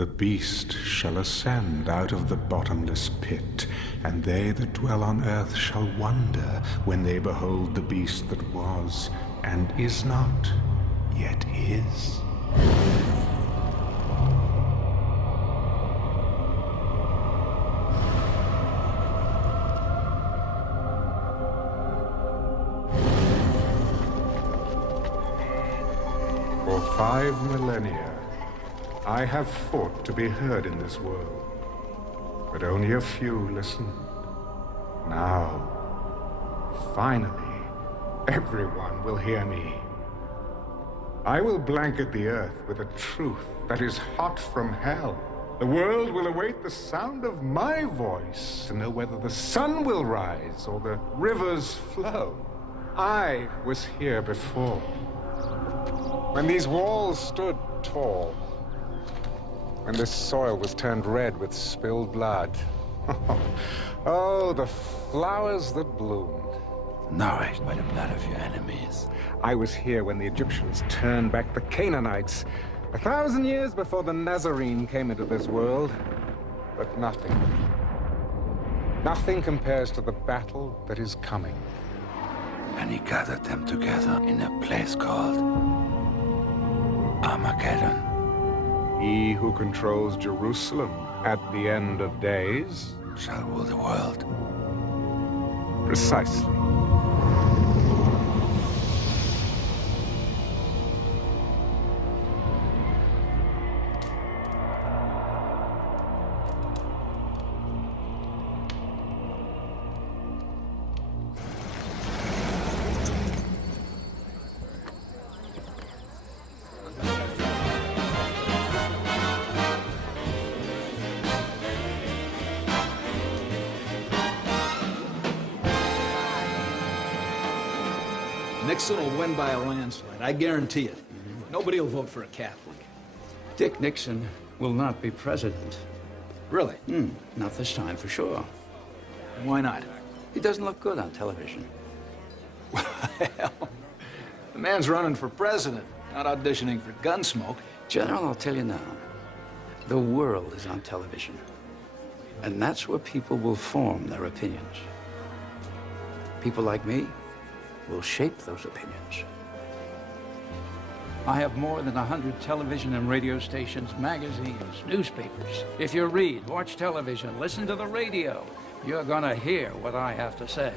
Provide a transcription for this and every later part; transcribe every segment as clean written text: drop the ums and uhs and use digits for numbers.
The beast shall ascend out of the bottomless pit, and they that dwell on earth shall wonder when they behold the beast that was, and is not, yet is. For 5 millennia, I have fought to be heard in this world, but only a few listened. Now, finally, everyone will hear me. I will blanket the earth with a truth that is hot from hell. The world will await the sound of my voice to know whether the sun will rise or the rivers flow. I was here before, when these walls stood tall, when this soil was turned red with spilled blood. Oh, the flowers that bloomed. Nourished by the blood of your enemies. I was here when the Egyptians turned back the Canaanites, 1,000 years before the Nazarene came into this world. But nothing compares to the battle that is coming. And he gathered them together in a place called Armageddon. He who controls Jerusalem at the end of days shall rule the world. Precisely. Nixon will win by a landslide, I guarantee it. Nobody will vote for a Catholic. Dick Nixon will not be president. Really? Not this time, for sure. And why not? He doesn't look good on television. Well, the man's running for president, not auditioning for Gunsmoke. General, I'll tell you now, the world is on television. And that's where people will form their opinions. People like me will shape those opinions. I have more than 100 television and radio stations, magazines, newspapers. If you read, watch television, listen to the radio, you're gonna hear what I have to say.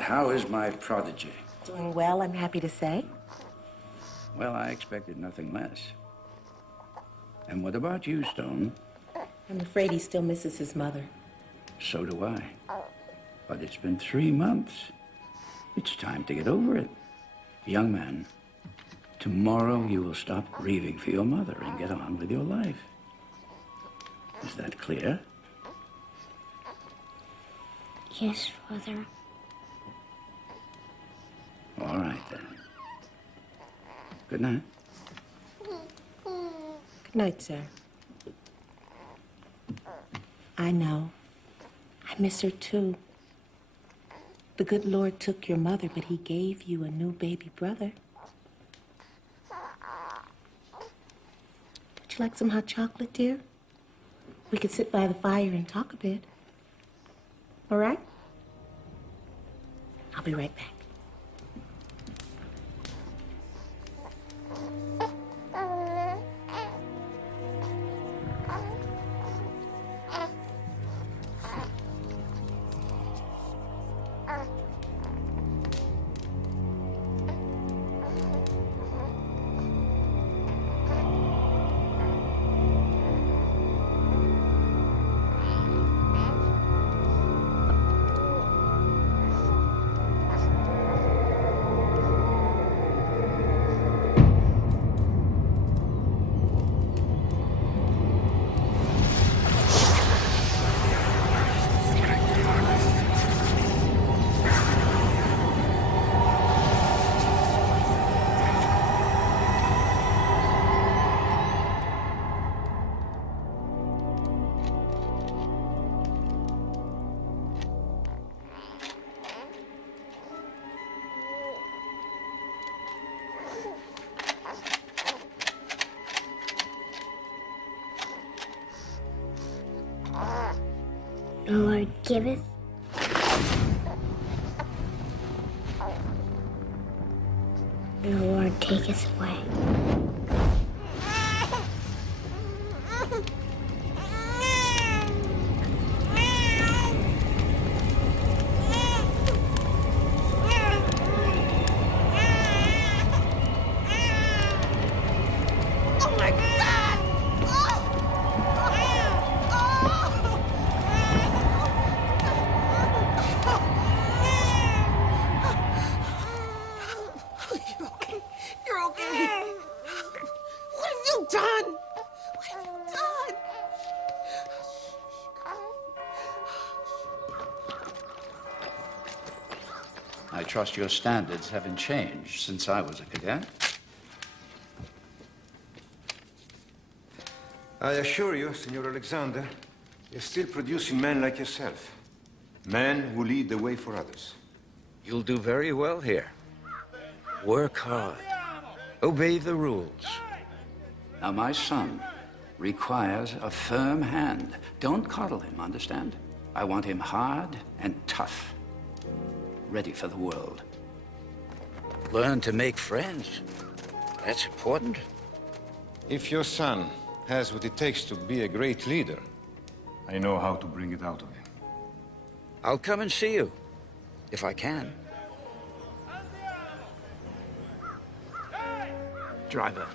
How is my prodigy? Doing well, I'm happy to say. Well, I expected nothing less. And what about you, Stone? I'm afraid he still misses his mother. So do I. But it's been 3 months. It's time to get over it. Young man, tomorrow you will stop grieving for your mother and get on with your life. Is that clear? Yes, Father. All right, then. Good night. Good night, sir. I know. I miss her, too. The good Lord took your mother, but he gave you a new baby brother. Would you like some hot chocolate, dear? We could sit by the fire and talk a bit. All right? I'll be right back. The Lord giveth, and the Lord taketh away. You're okay. What have you done? What have you done? I trust your standards haven't changed since I was a cadet. I assure you, Senor Alexander, you're still producing men like yourself. Men who lead the way for others. You'll do very well here. Work hard. Obey the rules. Now, my son requires a firm hand. Don't coddle him, understand? I want him hard and tough. Ready for the world. Learn to make friends. That's important. If your son has what it takes to be a great leader, I know how to bring it out of him. I'll come and see you, if I can. Driver.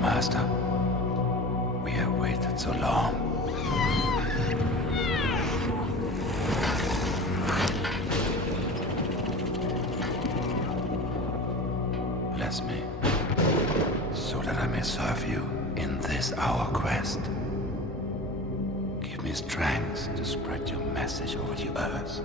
Master, we have waited so long. Bless me, so that I may serve you in this our quest. Give me strength to spread your message over the earth.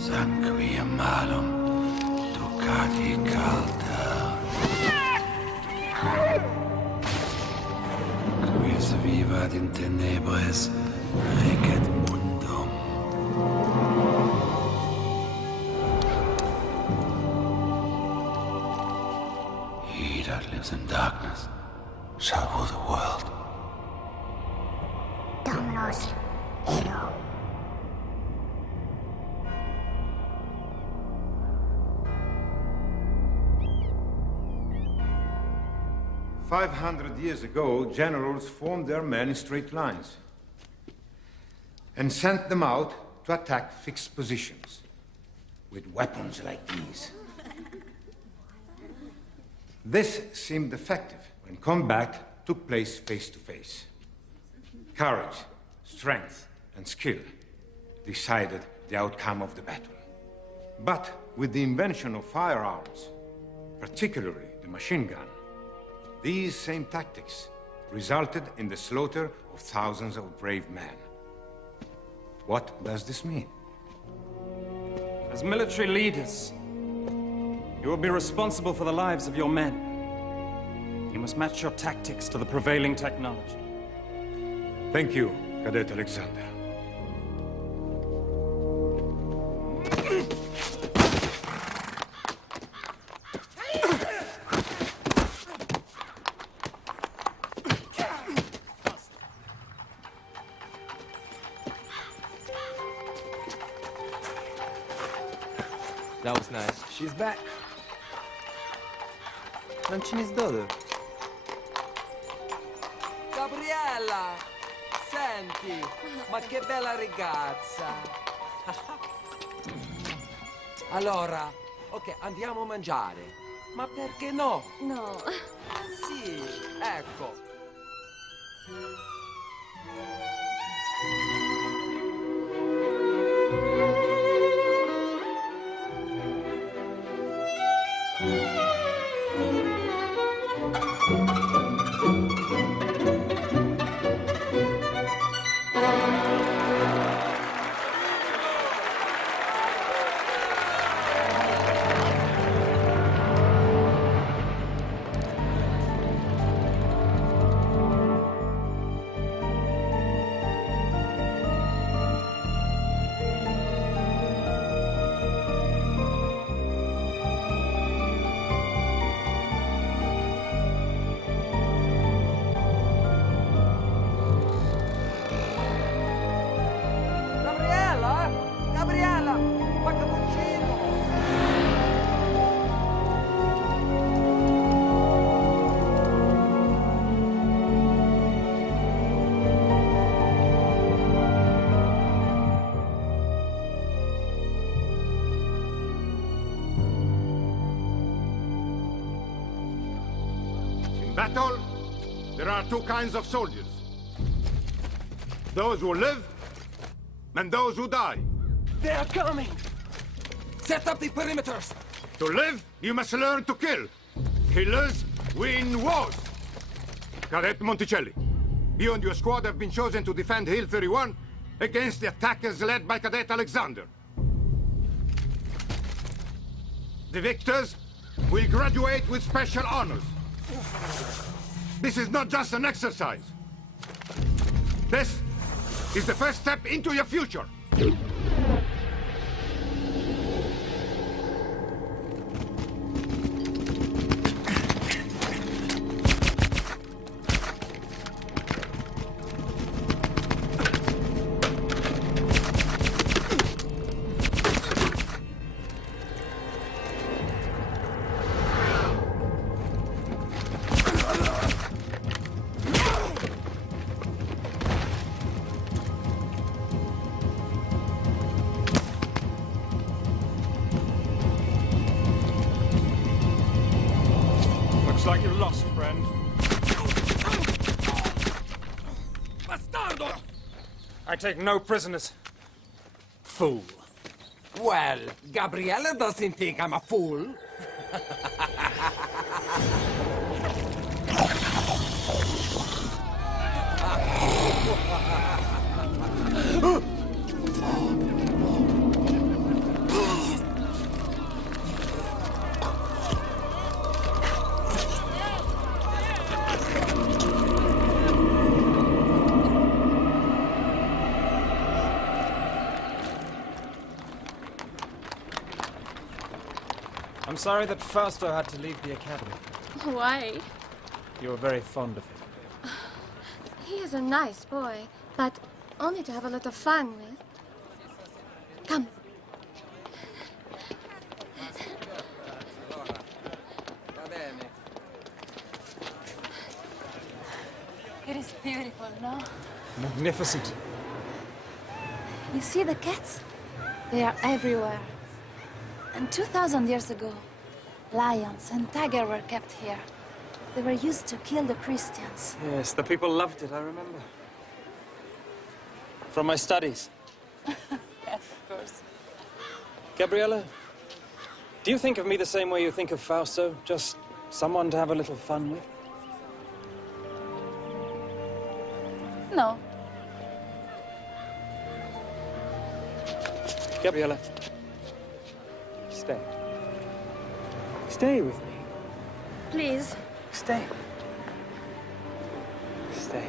Sanguium malum, ducati calda. Quis vivat in tenebris, recet mundum. He that lives in darkness shall rule the world. Dominos Ero. 500 years ago, generals formed their men in straight lines and sent them out to attack fixed positions with weapons like these. This seemed effective when combat took place face to face. Courage, strength, and skill decided the outcome of the battle. But with the invention of firearms, particularly the machine gun, these same tactics resulted in the slaughter of thousands of brave men. What does this mean? As military leaders, you will be responsible for the lives of your men. You must match your tactics to the prevailing technology. Thank you, Cadet Alexander. That was nice. She's back. Non ci sdodo. Gabriella! Senti, ma che bella ragazza! Allora, ok, andiamo a mangiare. Ma perché no? No. Sì, ecco. Gabriella, ma cappuccino! In battle, there are two kinds of soldiers. Those who live and those who die. They are coming! Set up the perimeters! To live, you must learn to kill. Killers win wars. Cadet Monticelli, you and your squad have been chosen to defend Hill 31 against the attackers led by Cadet Alexander. The victors will graduate with special honors. This is not just an exercise. This is the first step into your future. Looks like you're lost, friend. Bastardo! I take no prisoners. Fool. Well, Gabriella doesn't think I'm a fool. I'm sorry that Fausto had to leave the academy. Why? You were very fond of him. He is a nice boy, but only to have a lot of fun with. Come. It is beautiful, no? Magnificent. You see the cats? They are everywhere. And 2,000 years ago, lions and tigers were kept here. They were used to kill the Christians. Yes, the people loved it, I remember. From my studies. Yes, of course. Gabriella, do you think of me the same way you think of Fausto? Just someone to have a little fun with? No. Gabriella, stay. Stay with me. Please. Stay. Stay.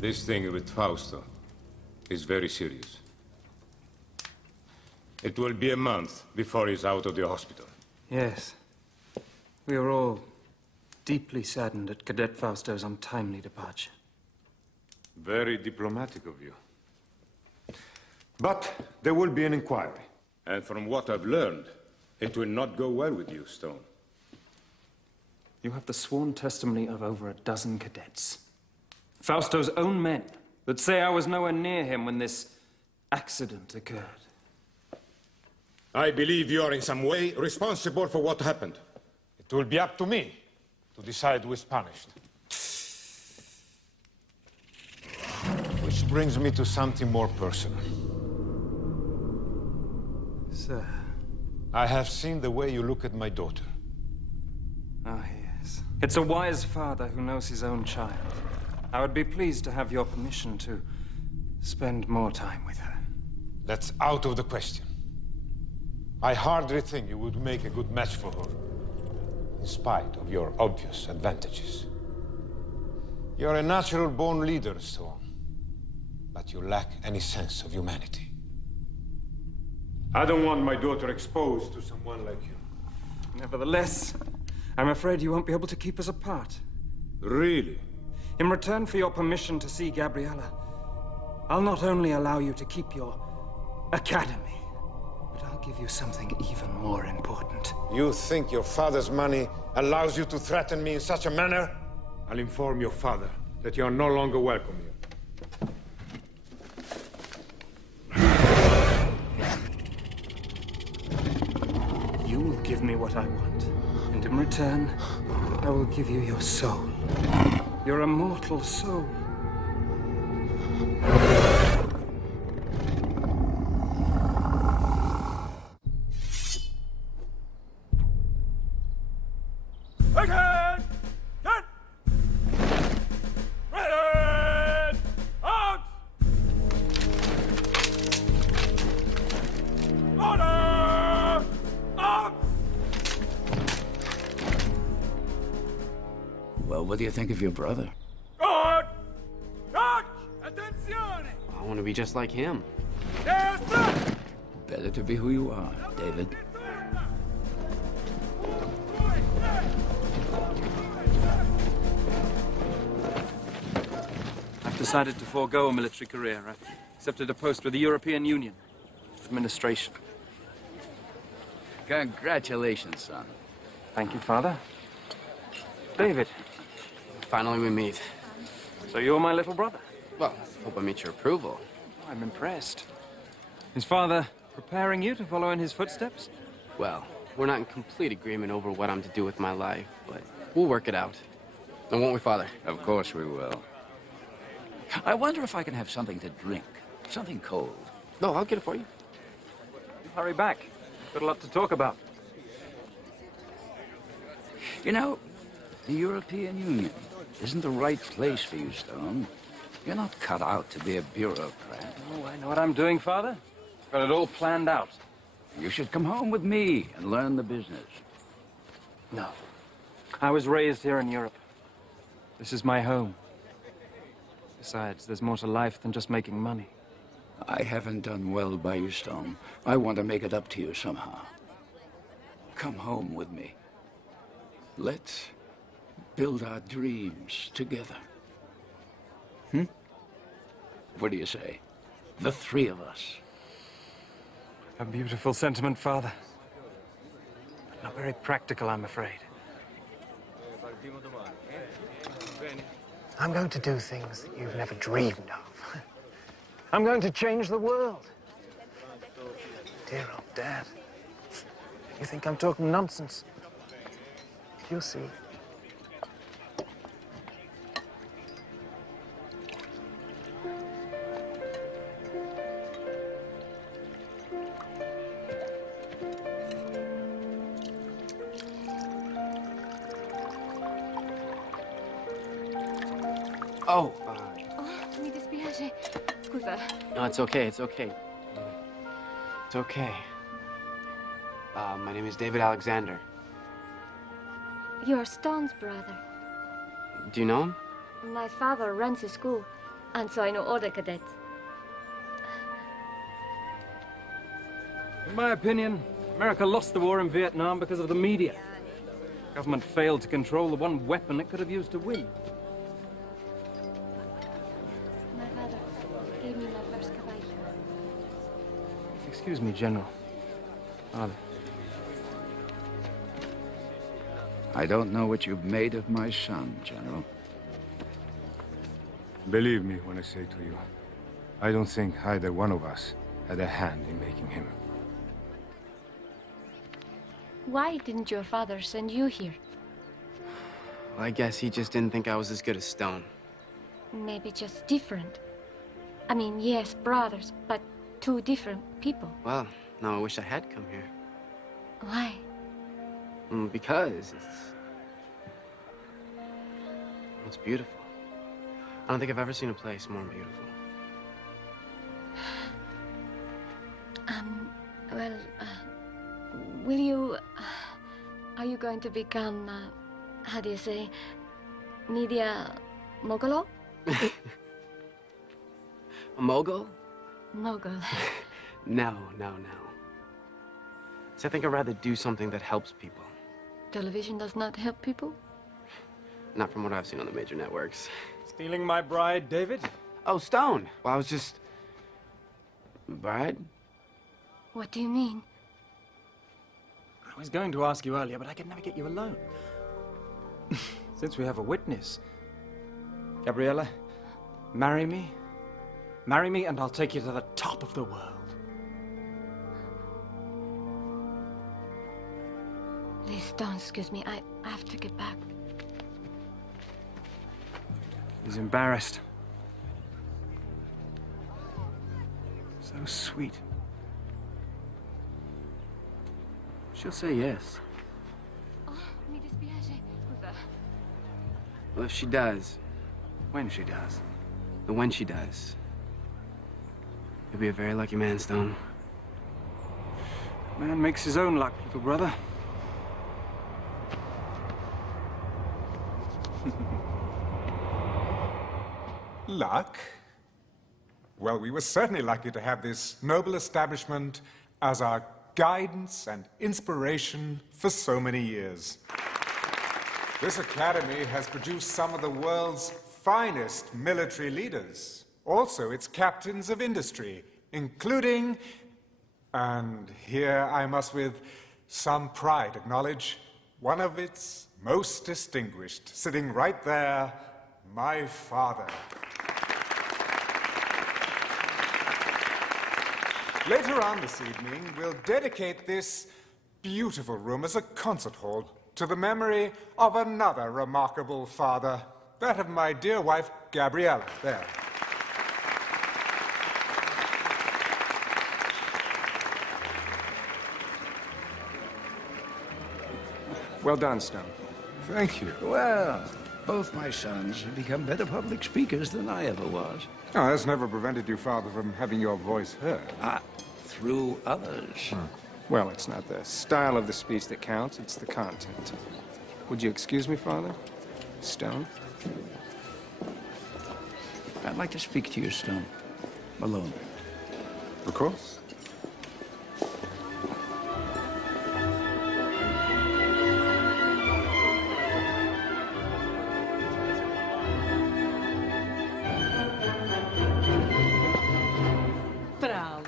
This thing with Fausto is very serious. It will be a month before he's out of the hospital. Yes. We are all deeply saddened at Cadet Fausto's untimely departure. Very diplomatic of you. But there will be an inquiry. And from what I've learned, it will not go well with you, Stone. You have the sworn testimony of over a dozen cadets. Fausto's own men that say I was nowhere near him when this accident occurred. I believe you are in some way responsible for what happened. It will be up to me to decide who is punished. Which brings me to something more personal. Sir. I have seen the way you look at my daughter. Ah, yes. It's a wise father who knows his own child. I would be pleased to have your permission to spend more time with her. That's out of the question. I hardly think you would make a good match for her, in spite of your obvious advantages. You're a natural-born leader, Stone, but you lack any sense of humanity. I don't want my daughter exposed to someone like you. Nevertheless, I'm afraid you won't be able to keep us apart. Really? In return for your permission to see Gabriella, I'll not only allow you to keep your academy, but I'll give you something even more important. You think your father's money allows you to threaten me in such a manner? I'll inform your father that you are no longer welcome here. You will give me what I want, and in return, I will give you your soul. Your immortal soul. Again! Get! Ready! Out! Order! Out! Well, what do you think of your brother? Good! Touch! Attenzione! I want to be just like him. Yes, sir! Better to be who you are, David. I've decided to forego a military career. I've accepted a post with the European Union. Administration. Congratulations, son. Thank you, Father. David. Finally we meet. So you're my little brother? Well, hope I meet your approval. I'm impressed. Is Father preparing you to follow in his footsteps? Well, we're not in complete agreement over what I'm to do with my life, but we'll work it out. And won't we, Father? Of course we will. I wonder if I can have something to drink. Something cold. No, I'll get it for you. You hurry back. Got a lot to talk about. You know, the European Union isn't the right place for you, Stone. You're not cut out to be a bureaucrat. Oh, I know what I'm doing, Father. Got it all planned out. You should come home with me and learn the business. No. I was raised here in Europe. This is my home. Besides, there's more to life than just making money. I haven't done well by you, Stone. I want to make it up to you somehow. Come home with me. Let's build our dreams together. What do you say? The three of us. A beautiful sentiment, Father. But not very practical, I'm afraid. I'm going to do things that you've never dreamed of. I'm going to change the world. Dear old Dad. You think I'm talking nonsense? You'll see. Oh, Mi dispiace. Scusa. no, it's okay, it's okay. It's okay. My name is David Alexander. You're Stone's brother. Do you know him? My father runs a school, and so I know all the cadets. In my opinion, America lost the war in Vietnam because of the media. Government failed to control the one weapon it could have used to win. My father gave me my first caballo. Excuse me, General. Father. I don't know what you've made of my son, General. Believe me when I say to you, I don't think either one of us had a hand in making him. Why didn't your father send you here? Well, I guess he just didn't think I was as good as Stone. Maybe just different. I mean, yes, brothers, but two different people. Well, now I wish I had come here. Why? Because it's beautiful. I don't think I've ever seen a place more beautiful. Well, will you... are you going to become, how do you say, media mogul? A mogul? Mogul. No. So I think I'd rather do something that helps people. Television does not help people? Not from what I've seen on the major networks. Stealing my bride, David? Oh, Stone. Well, I was just... Bride? What do you mean? I was going to ask you earlier, but I could never get you alone. Since we have a witness. Gabriella, marry me. Marry me and I'll take you to the top of the world. Please don't excuse me. I have to get back. He's embarrassed. So sweet. She'll say yes. Oh, mi dispiace. Scusa. Well, if she does... When she does. The when she does. You'll be a very lucky man, Stone. Man makes his own luck, little brother. Luck? Well, we were certainly lucky to have this noble establishment as our guidance and inspiration for so many years. This academy has produced some of the world's finest military leaders, also its captains of industry, including, and here I must with some pride acknowledge, one of its most distinguished, sitting right there, my father. Later on this evening, we'll dedicate this beautiful room as a concert hall to the memory of another remarkable father, that of my dear wife, Gabriella, there. Well done, Stone. Thank you. Well, both my sons have become better public speakers than I ever was. Oh, that's never prevented you, Father, from having your voice heard. Through others. Well, it's not the style of the speech that counts, it's the content. Would you excuse me, Father? Stone? I'd like to speak to you, Stone. Alone. Of course. Bravo.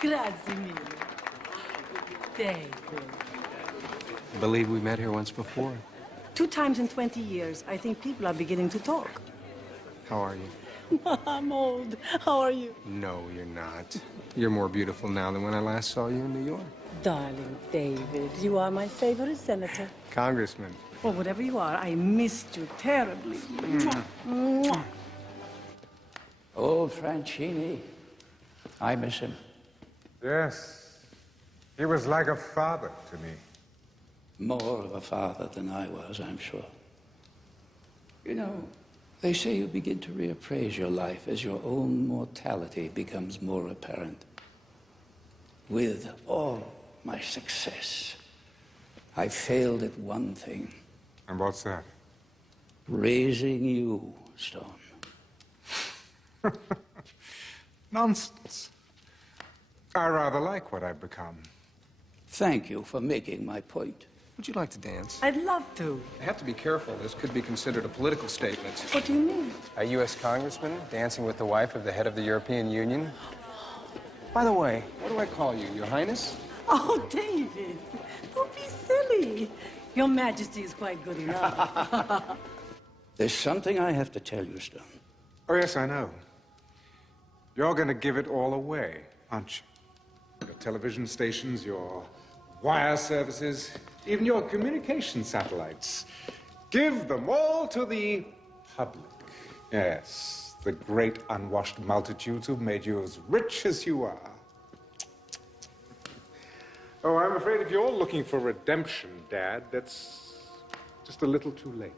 Grazie mille. Thank you. I believe we met here once before. 2 times in 20 years, I think people are beginning to talk. How are you? I'm old. How are you? No, you're not. You're more beautiful now than when I last saw you in New York. Darling David, you are my favorite senator. Congressman. Well, whatever you are, I missed you terribly. Mwah. Old Franchini. I miss him. Yes. He was like a father to me. More of a father than I was, I'm sure. You know, they say you begin to reappraise your life as your own mortality becomes more apparent. With all my success, I failed at one thing. And what's that? Raising you, Stone. Nonsense. I rather like what I've become. Thank you for making my point. Would you like to dance? I'd love to. I have to be careful. This could be considered a political statement. What do you mean? A U.S. congressman dancing with the wife of the head of the European Union? By the way, what do I call you? Your Highness? Oh, David, don't be silly. Your Majesty is quite good enough. There's something I have to tell you, Stone. Oh, yes, I know. You're going to give it all away, aren't you? Your television stations, your wire services, even your communication satellites. Give them all to the public. Yes, the great unwashed multitudes who've made you as rich as you are. Oh, I'm afraid if you're looking for redemption, Dad, that's just a little too late.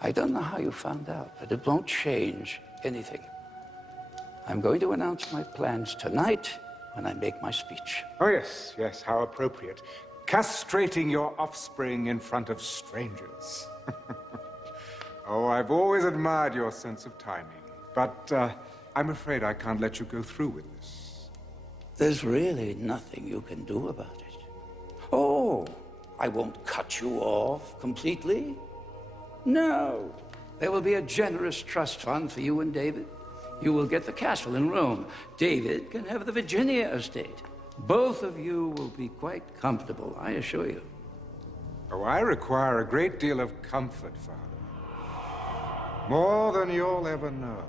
I don't know how you found out, but it won't change anything. I'm going to announce my plans tonight when I make my speech. Oh, yes, yes, how appropriate. Castrating your offspring in front of strangers. Oh, I've always admired your sense of timing, but I'm afraid I can't let you go through with this. There's really nothing you can do about it. Oh, I won't cut you off completely. No, there will be a generous trust fund for you and David. You will get the castle in Rome. David can have the Virginia estate. Both of you will be quite comfortable, I assure you. Oh, I require a great deal of comfort, Father. More than you'll ever know.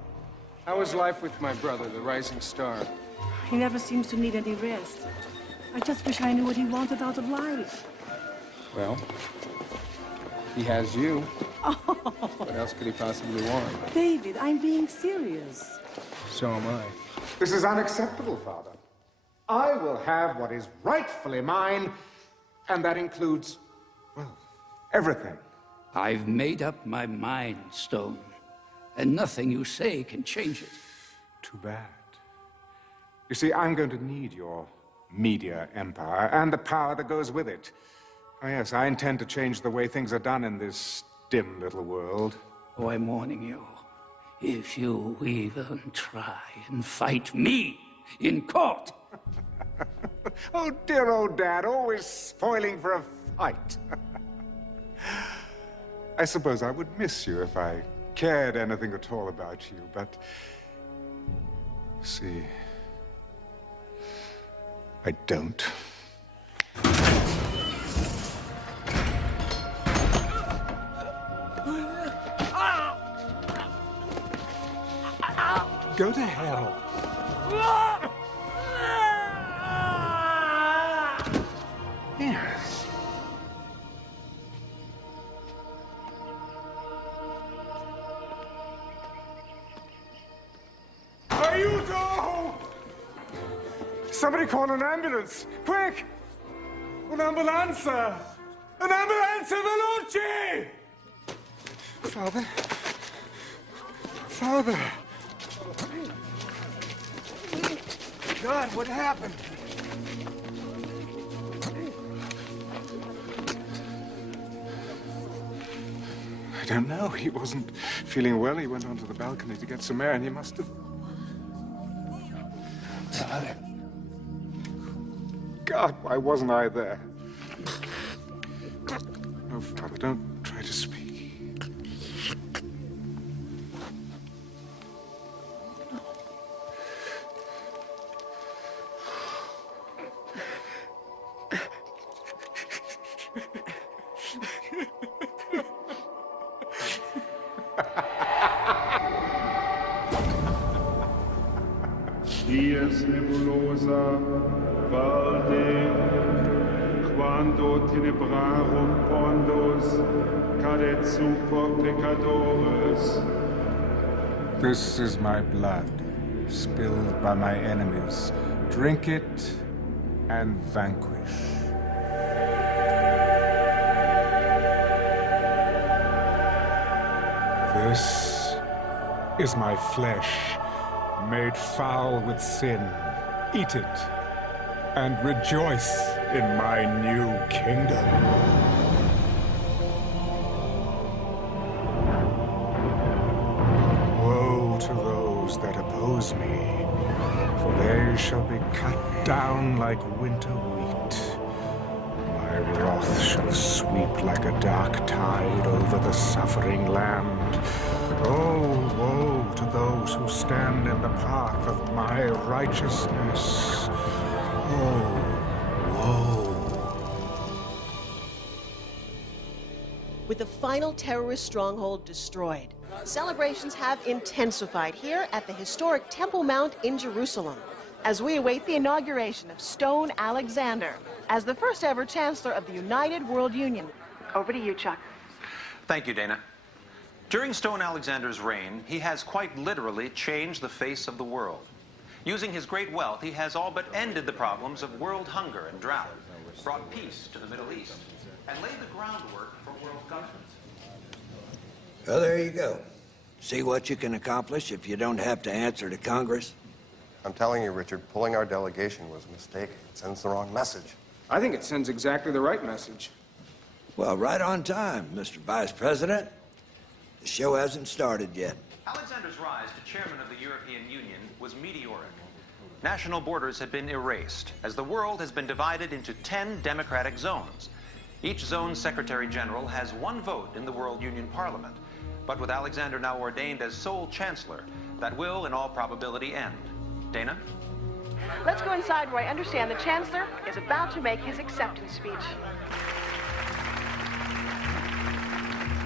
How is life with my brother, the rising star? He never seems to need any rest. I just wish I knew what he wanted out of life. Well, he has you. What else could he possibly want? David, I'm being serious. So am I. This is unacceptable, Father. I will have what is rightfully mine, and that includes, well, everything. I've made up my mind, Stone, and nothing you say can change it. Too bad. You see, I'm going to need your media empire and the power that goes with it. Oh, yes, I intend to change the way things are done in this dim little world. Oh, I'm warning you. If you even try and fight me in court. Oh, dear old Dad, always spoiling for a fight. I suppose I would miss you if I cared anything at all about you, but... see... I don't. Go to hell. Yes. Aiuto! Somebody call an ambulance! Quick! Un'ambulanza! Un'ambulanza veloce! Father? Father! God, what happened? I don't know. He wasn't feeling well. He went onto the balcony to get some air, and he must have... Father. God, why wasn't I there? No, Father, don't try to speak. Dies nebulosa, valde, quando tenebrarum pondos, cadet super pecadores. This is my blood, spilled by my enemies. Drink it and vanquish. This is my flesh, made foul with sin. Eat it, and rejoice in my new kingdom. Woe to those that oppose me, for they shall be cut down like winter wheat. My wrath shall sweep like a dark tide over the suffering land. Oh, woe to those who stand in the path of my righteousness. Oh, woe. With the final terrorist stronghold destroyed, celebrations have intensified here at the historic Temple Mount in Jerusalem as we await the inauguration of Stone Alexander as the first ever Chancellor of the United World Union. Over to you, Chuck. Thank you, Dana. During Stone Alexander's reign, he has quite literally changed the face of the world. Using his great wealth, he has all but ended the problems of world hunger and drought, brought peace to the Middle East, and laid the groundwork for world government. Well, there you go. See what you can accomplish if you don't have to answer to Congress? I'm telling you, Richard, pulling our delegation was a mistake. It sends the wrong message. I think it sends exactly the right message. Well, right on time, Mr. Vice President. The show hasn't started yet. Alexander's rise to chairman of the European Union was meteoric. National borders had been erased, as the world has been divided into 10 democratic zones. Each zone's Secretary General has one vote in the World Union Parliament. But with Alexander now ordained as sole Chancellor, that will, in all probability, end. Dana? Let's go inside where I understand the Chancellor is about to make his acceptance speech.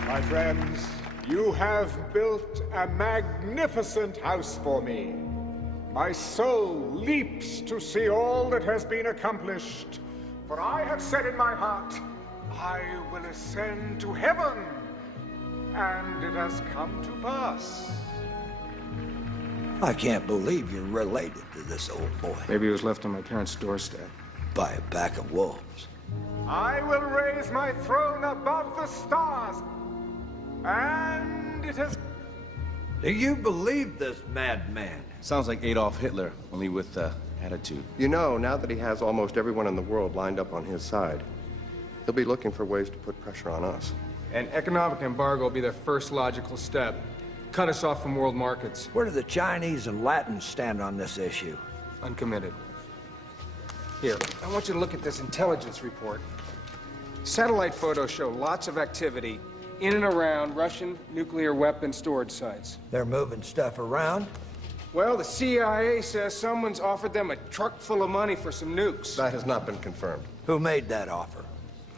My friends, you have built a magnificent house for me. My soul leaps to see all that has been accomplished. For I have said in my heart, I will ascend to heaven. And it has come to pass. I can't believe you're related to this old boy. Maybe he was left on my parents' doorstep. By a pack of wolves. I will raise my throne above the stars. And it has... Do you believe this madman? Sounds like Adolf Hitler, only with attitude. You know, now that he has almost everyone in the world lined up on his side, he'll be looking for ways to put pressure on us. An economic embargo will be their first logical step. Cut us off from world markets. Where do the Chinese and Latins stand on this issue? Uncommitted. Here, I want you to look at this intelligence report. Satellite photos show lots of activity in and around Russian nuclear weapon storage sites. They're moving stuff around? Well, the CIA says someone's offered them a truck full of money for some nukes. That has not been confirmed. Who made that offer?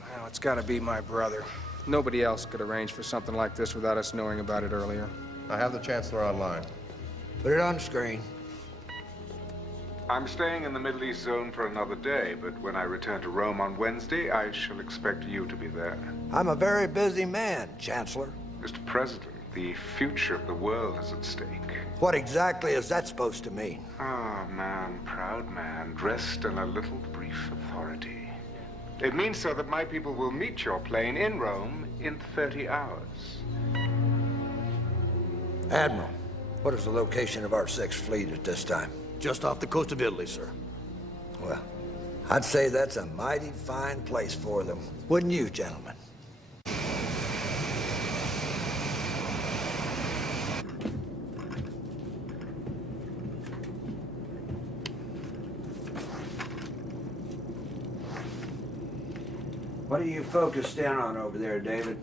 Well, it's gotta be my brother. Nobody else could arrange for something like this without us knowing about it earlier. I have the Chancellor online. Put it on the screen. I'm staying in the Middle East zone for another day, but when I return to Rome on Wednesday, I shall expect you to be there. I'm a very busy man, Chancellor. Mr. President, the future of the world is at stake. What exactly is that supposed to mean? Ah, man, proud man, dressed in a little brief authority. It means, sir, that my people will meet your plane in Rome in 30 hours. Admiral, what is the location of our Sixth Fleet at this time? Just off the coast of Italy, sir. Well, I'd say that's a mighty fine place for them. Wouldn't you, gentlemen? What are you focused in on over there, David?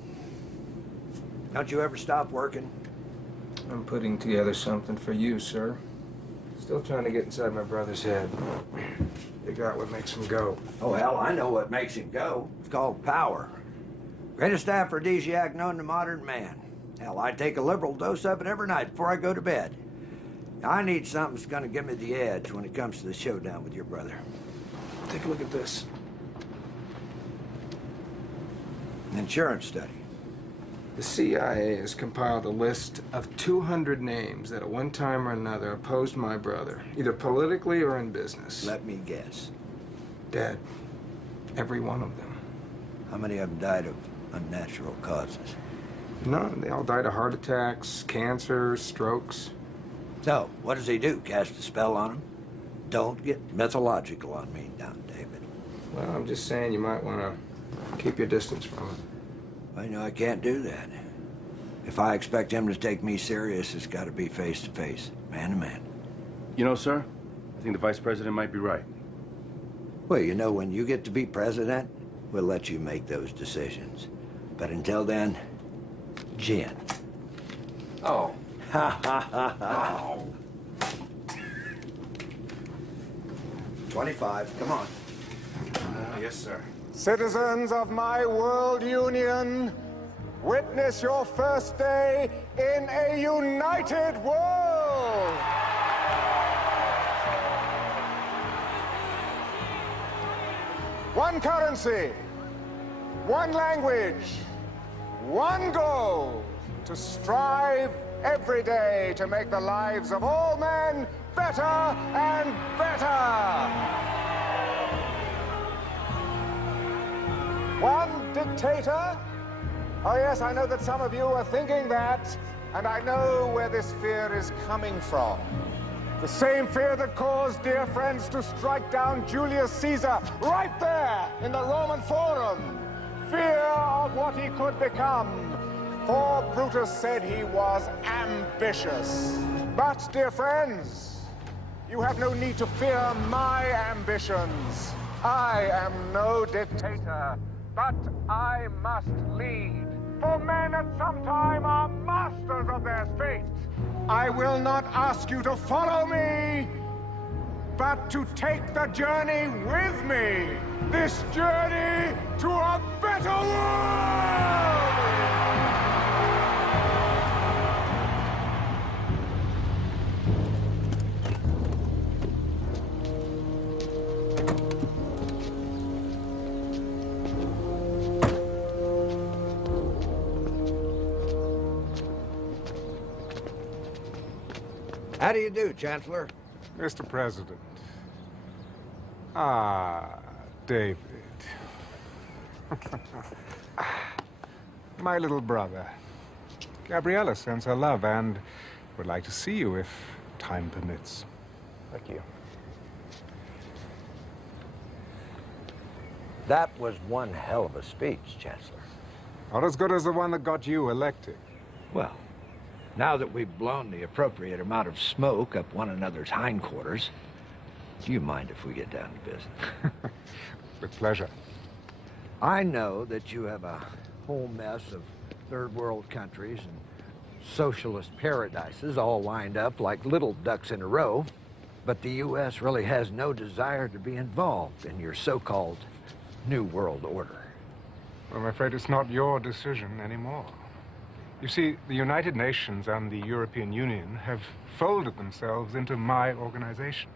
Don't you ever stop working? I'm putting together something for you, sir. Still trying to get inside my brother's head. Figure out what makes him go. Oh, hell, I know what makes him go. It's called power. Greatest aphrodisiac known to modern man. Hell, I take a liberal dose of it every night before I go to bed. I need something that's gonna give me the edge when it comes to the showdown with your brother. Take a look at this. An insurance study. The CIA has compiled a list of 200 names that at one time or another opposed my brother, either politically or in business. Let me guess. Dead. Every one of them. How many of them died of unnatural causes? None. They all died of heart attacks, cancer, strokes. So, what does he do? Cast a spell on him? Don't get mythological on me now, David. Well, I'm just saying you might want to keep your distance from him. I know I can't do that. If I expect him to take me serious, it's got to be face to face, man to man. You know, sir, I think the vice president might be right. Well, you know, when you get to be president, we'll let you make those decisions. But until then, gin. Oh. Ha ha ha ha. 25, come on. Yes, sir. Citizens of my world union, witness your first day in a united world. One currency, one language, one goal, to strive every day to make the lives of all men better and better. One dictator? Oh yes, I know that some of you are thinking that, and I know where this fear is coming from. The same fear that caused dear friends to strike down Julius Caesar right there in the Roman Forum. Fear of what he could become. For Brutus said he was ambitious. But, dear friends, you have no need to fear my ambitions. I am no dictator. But I must lead, for men at some time are masters of their fate. I will not ask you to follow me, but to take the journey with me. This journey to a better world! How do you do, Chancellor? Mr. President. Ah, David. My little brother. Gabriella sends her love and would like to see you if time permits. Thank you. That was one hell of a speech, Chancellor. Not as good as the one that got you elected. Well, now that we've blown the appropriate amount of smoke up one another's hindquarters, do you mind if we get down to business? With pleasure. I know that you have a whole mess of third world countries and socialist paradises all lined up like little ducks in a row, but the U.S. really has no desire to be involved in your so-called New World Order. Well, I'm afraid it's not your decision anymore. You see, the United Nations and the European Union have folded themselves into my organization.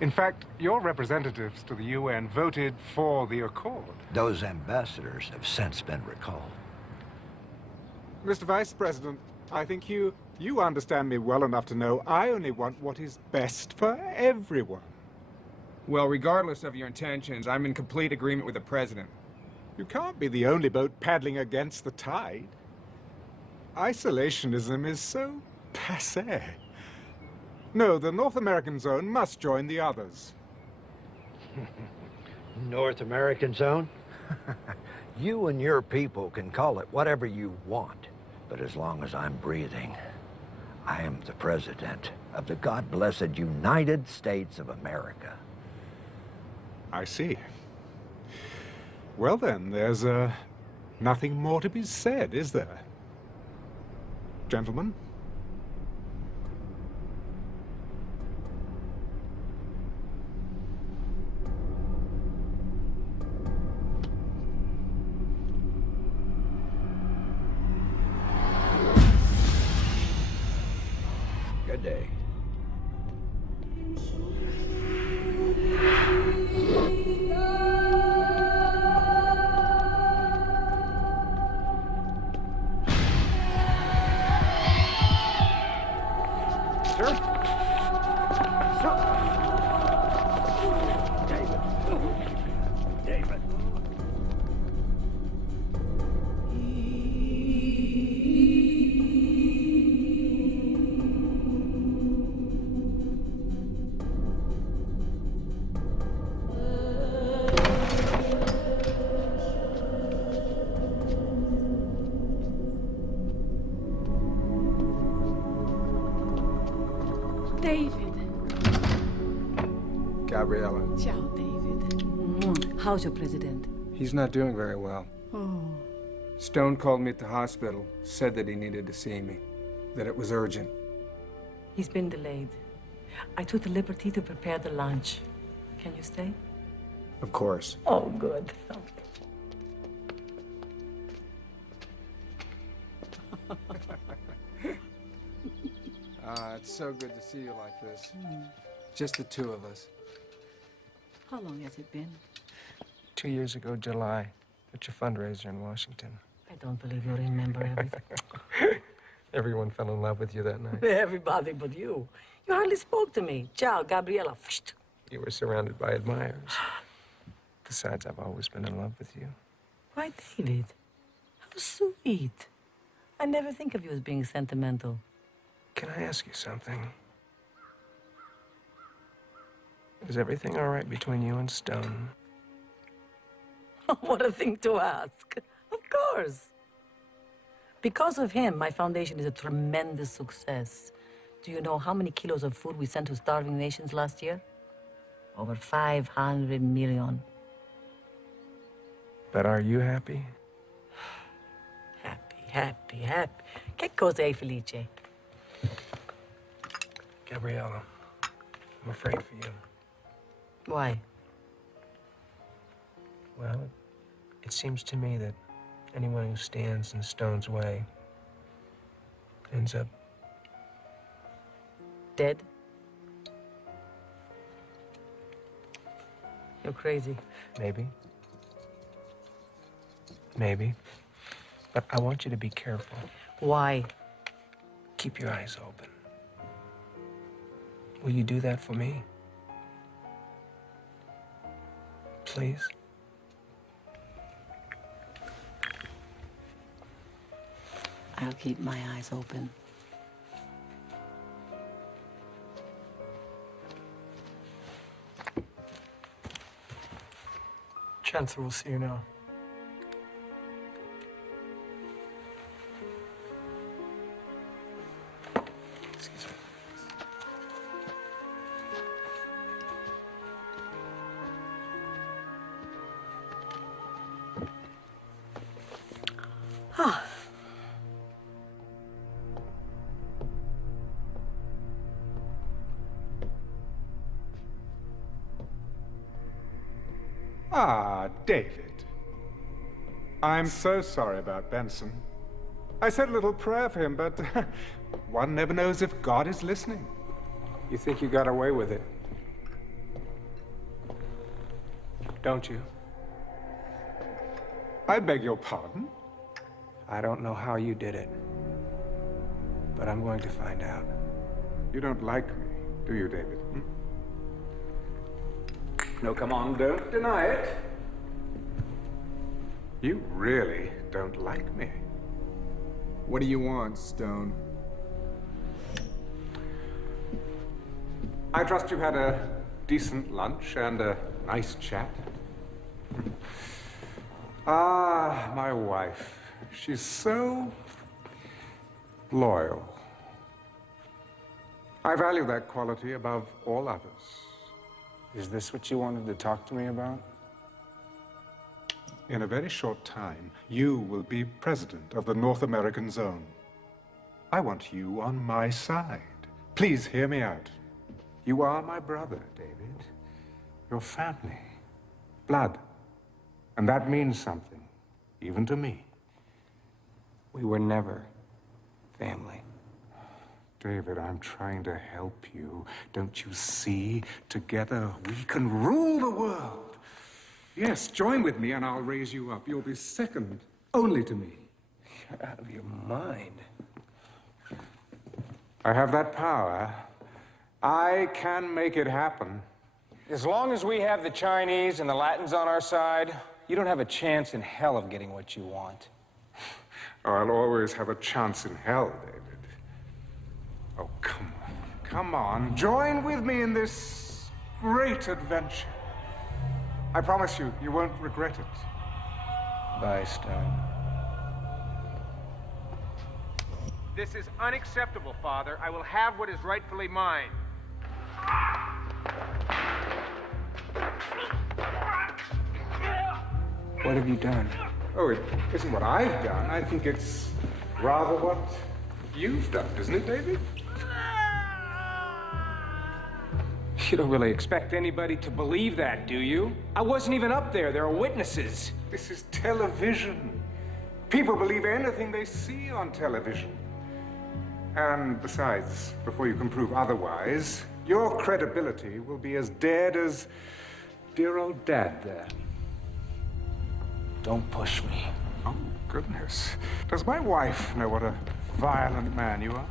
In fact, your representatives to the UN voted for the accord. Those ambassadors have since been recalled. Mr. Vice President, I think you understand me well enough to know I only want what is best for everyone. Well, regardless of your intentions, I'm in complete agreement with the President. You can't be the only boat paddling against the tide. Isolationism is so passé. No, the North American zone must join the others. North American zone? You and your people can call it whatever you want, but as long as I'm breathing, I am the president of the God-blessed United States of America. I see. Well then, there's nothing more to be said, is there? Gentlemen? day. Sir? David. David. Gabriella. Ciao, David. How's your president? He's not doing very well. Oh. Stone called me at the hospital, said that he needed to see me, that it was urgent. He's been delayed. I took the liberty to prepare the lunch. Can you stay? Of course. Oh, good. It's so good to see you like this. Just the two of us. How long has it been? 2 years ago, July, at your fundraiser in Washington. I don't believe you remember everything. Everyone fell in love with you that night. Everybody but you. You hardly spoke to me. Ciao, Gabriella. You were surrounded by admirers. Besides, I've always been in love with you. Why, David? How sweet. I never think of you as being sentimental. Can I ask you something? Is everything all right between you and Stone? What a thing to ask. Of course. Because of him, my foundation is a tremendous success. Do you know how many kilos of food we sent to starving nations last year? Over 500 million. But are you happy? Happy. Che cosa è felice? Gabriella, I'm afraid for you. Why? Well, it seems to me that anyone who stands in Stone's way ends up dead? You're crazy. Maybe. But I want you to be careful. Why? Keep your eyes open. Will you do that for me? Please? I'll keep my eyes open. Chancellor will see you now. Excuse me. Ah. Ah, David. I'm so sorry about Benson. I said a little prayer for him, but one never knows if God is listening. You think you got away with it? Don't you? I beg your pardon? I don't know how you did it, but I'm going to find out. You don't like me, do you, David? No, come on, don't deny it. You really don't like me. What do you want, Stone? I trust you had a decent lunch and a nice chat. Ah, my wife. She's so loyal. I value that quality above all others. Is this what you wanted to talk to me about? In a very short time, you will be president of the North American Zone. I want you on my side. Please hear me out. You are my brother, David. Your family. Blood. And that means something, even to me. We were never family. David, I'm trying to help you. Don't you see? Together we can rule the world. Yes, join with me and I'll raise you up. You'll be second only to me. You're out of your mind. I have that power. I can make it happen. As long as we have the Chinese and the Latins on our side, you don't have a chance in hell of getting what you want. Oh, I'll always have a chance in hell, David. Oh, come on. Come on. Join with me in this great adventure. I promise you, you won't regret it. Bye, Stone. This is unacceptable, Father. I will have what is rightfully mine. What have you done? Oh, it isn't what I've done. I think it's rather what you've done, isn't it, David? You don't really expect anybody to believe that, do you? I wasn't even up there. There are witnesses. This is television. People believe anything they see on television. And besides, before you can prove otherwise, your credibility will be as dead as dear old Dad there. Don't push me. Oh, goodness. Does my wife know what a violent man you are?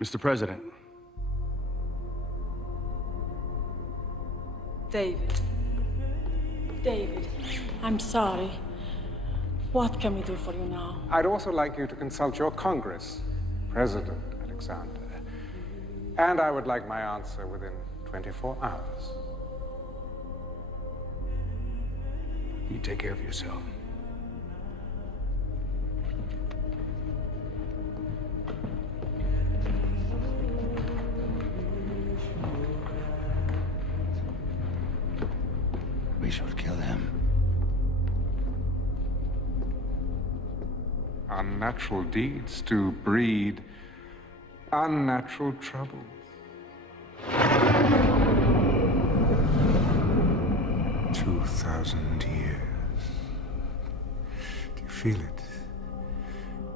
Mr. President. David. David, I'm sorry. What can we do for you now? I'd also like you to consult your Congress, President Alexander. And I would like my answer within 24 hours. You take care of yourself. We should kill him. Unnatural deeds do breed unnatural troubles. 2,000 years. Do you feel it?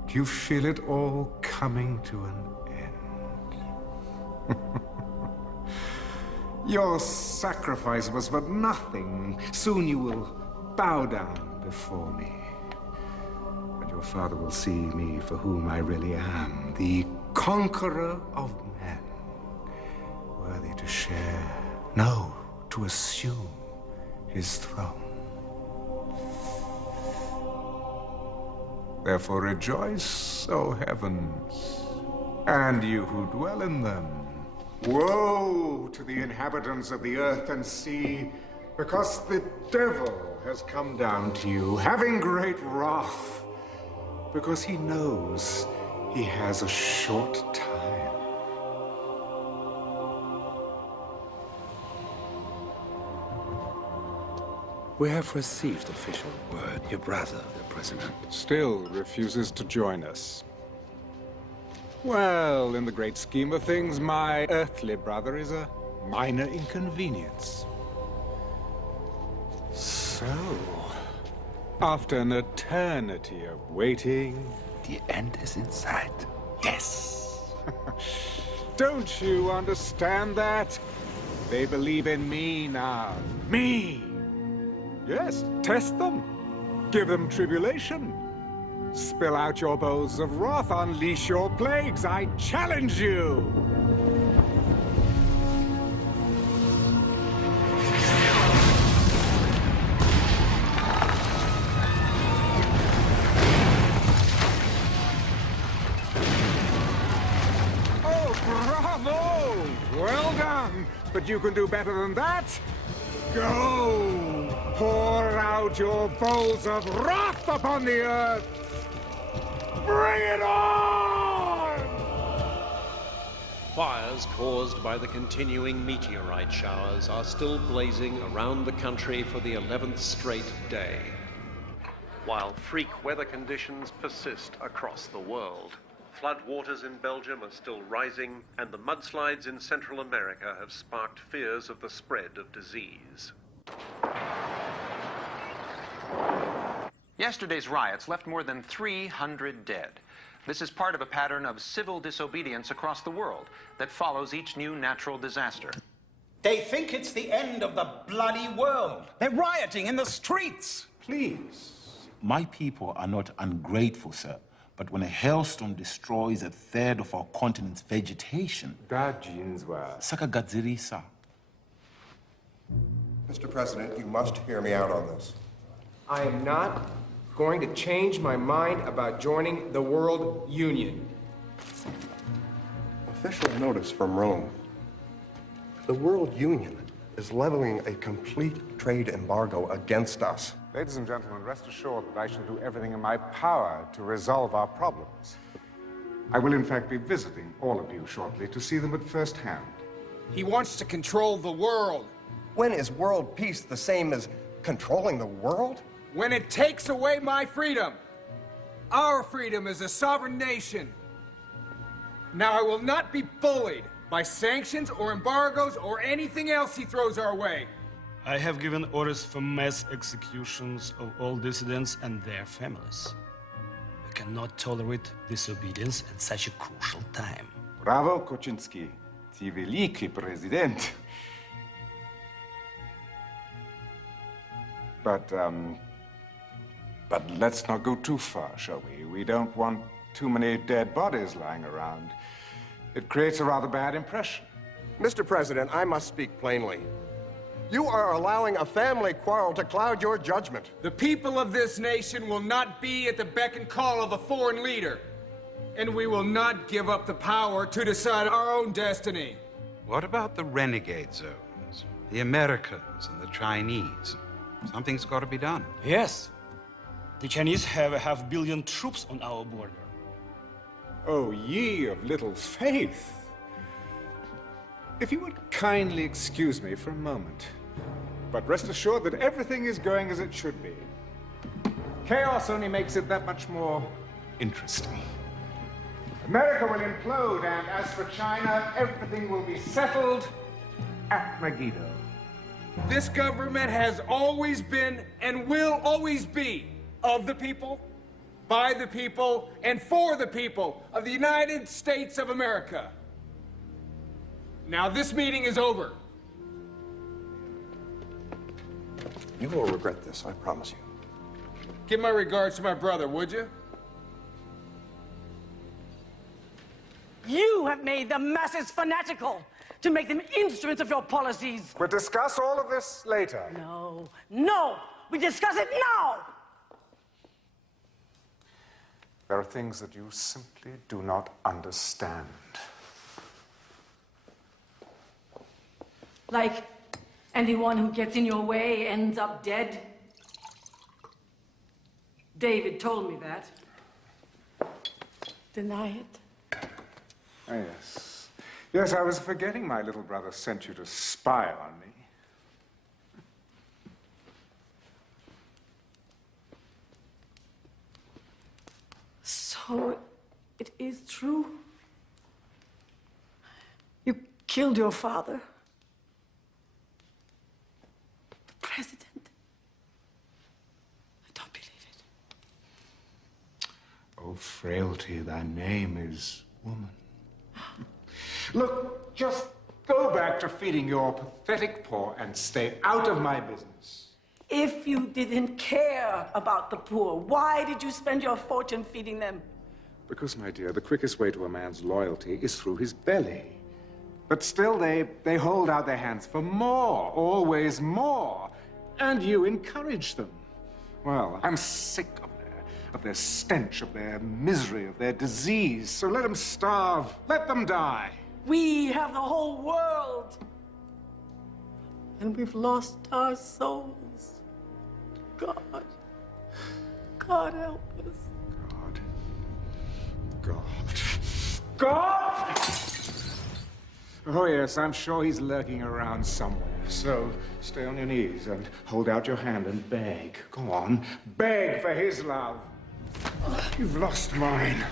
Do you feel it all coming to an end? Your sacrifice was for nothing. Soon you will bow down before me. And your father will see me for whom I really am, the conqueror of men, worthy to share, no, to assume his throne. Therefore rejoice, O heavens, and you who dwell in them. Woe to the inhabitants of the earth and sea, because the devil has come down to you, having great wrath, because he knows he has a short time. We have received official word. Your brother, the president, Still refuses to join us. Well, in the great scheme of things, my earthly brother is a minor inconvenience. So, after an eternity of waiting... The end is in sight. Yes! Don't you understand that? They believe in me now. Me! Yes, test them. Give them tribulation. Spill out your bowls of wrath, unleash your plagues. I challenge you! Oh, bravo! Well done! But you can do better than that. Go! Pour out your bowls of wrath upon the earth! Bring it on! Fires caused by the continuing meteorite showers are still blazing around the country for the 11th straight day, while freak weather conditions persist across the world. Floodwaters in Belgium are still rising, and the mudslides in Central America have sparked fears of the spread of disease. Yesterday's riots left more than 300 dead. This is part of a pattern of civil disobedience across the world that follows each new natural disaster. They think it's the end of the bloody world. They're rioting in the streets. Please. My people are not ungrateful, sir. But when a hailstorm destroys a third of our continent's vegetation... Sakagadzirisa. Mr. President, you must hear me out on this. I am not going to change my mind about joining the World Union. Official notice from Rome. The World Union is leveling a complete trade embargo against us. Ladies and gentlemen, rest assured that I shall do everything in my power to resolve our problems. I will, in fact, be visiting all of you shortly to see them at first hand. He wants to control the world. When is world peace the same as controlling the world? When it takes away my freedom. Our freedom as a sovereign nation. Now, I will not be bullied by sanctions or embargoes or anything else he throws our way. I have given orders for mass executions of all dissidents and their families. We cannot tolerate disobedience at such a crucial time. Bravo, Koczynski. Ty wielki prezydent. But let's not go too far, shall we? We don't want too many dead bodies lying around. It creates a rather bad impression. Mr. President, I must speak plainly. You are allowing a family quarrel to cloud your judgment. The people of this nation will not be at the beck and call of a foreign leader. And we will not give up the power to decide our own destiny. What about the renegade zones? The Americans and the Chinese? Something's got to be done. Yes. The Chinese have 500 million troops on our border. Oh, ye of little faith. If you would kindly excuse me for a moment. But rest assured that everything is going as it should be. Chaos only makes it that much more interesting. America will implode, and as for China, everything will be settled at Meggido. This government has always been and will always be of the people, by the people, and for the people of the United States of America. Now, this meeting is over. You will regret this, I promise you. Give my regards to my brother, would you? You have made the masses fanatical to make them instruments of your policies. We'll discuss all of this later. No, no, we discuss it now. There are things that you simply do not understand. Like anyone who gets in your way ends up dead. David told me that. Deny it. Oh, yes. Yes, I was forgetting my little brother sent you to spy on me. So, it is true? You killed your father? The president? I don't believe it. Oh, frailty, thy name is woman. Look, just go back to feeding your pathetic poor and stay out of my business. If you didn't care about the poor, why did you spend your fortune feeding them? Because, my dear, the quickest way to a man's loyalty is through his belly. But still, they hold out their hands for more, always more. And you encourage them. Well, I'm sick of their stench, of their misery, of their disease. So let them starve, let them die. We have the whole world. And we've lost our souls. God. God help us. God! Oh, yes, I'm sure he's lurking around somewhere. So stay on your knees and hold out your hand and beg. Go on, beg for his love. You've lost mine.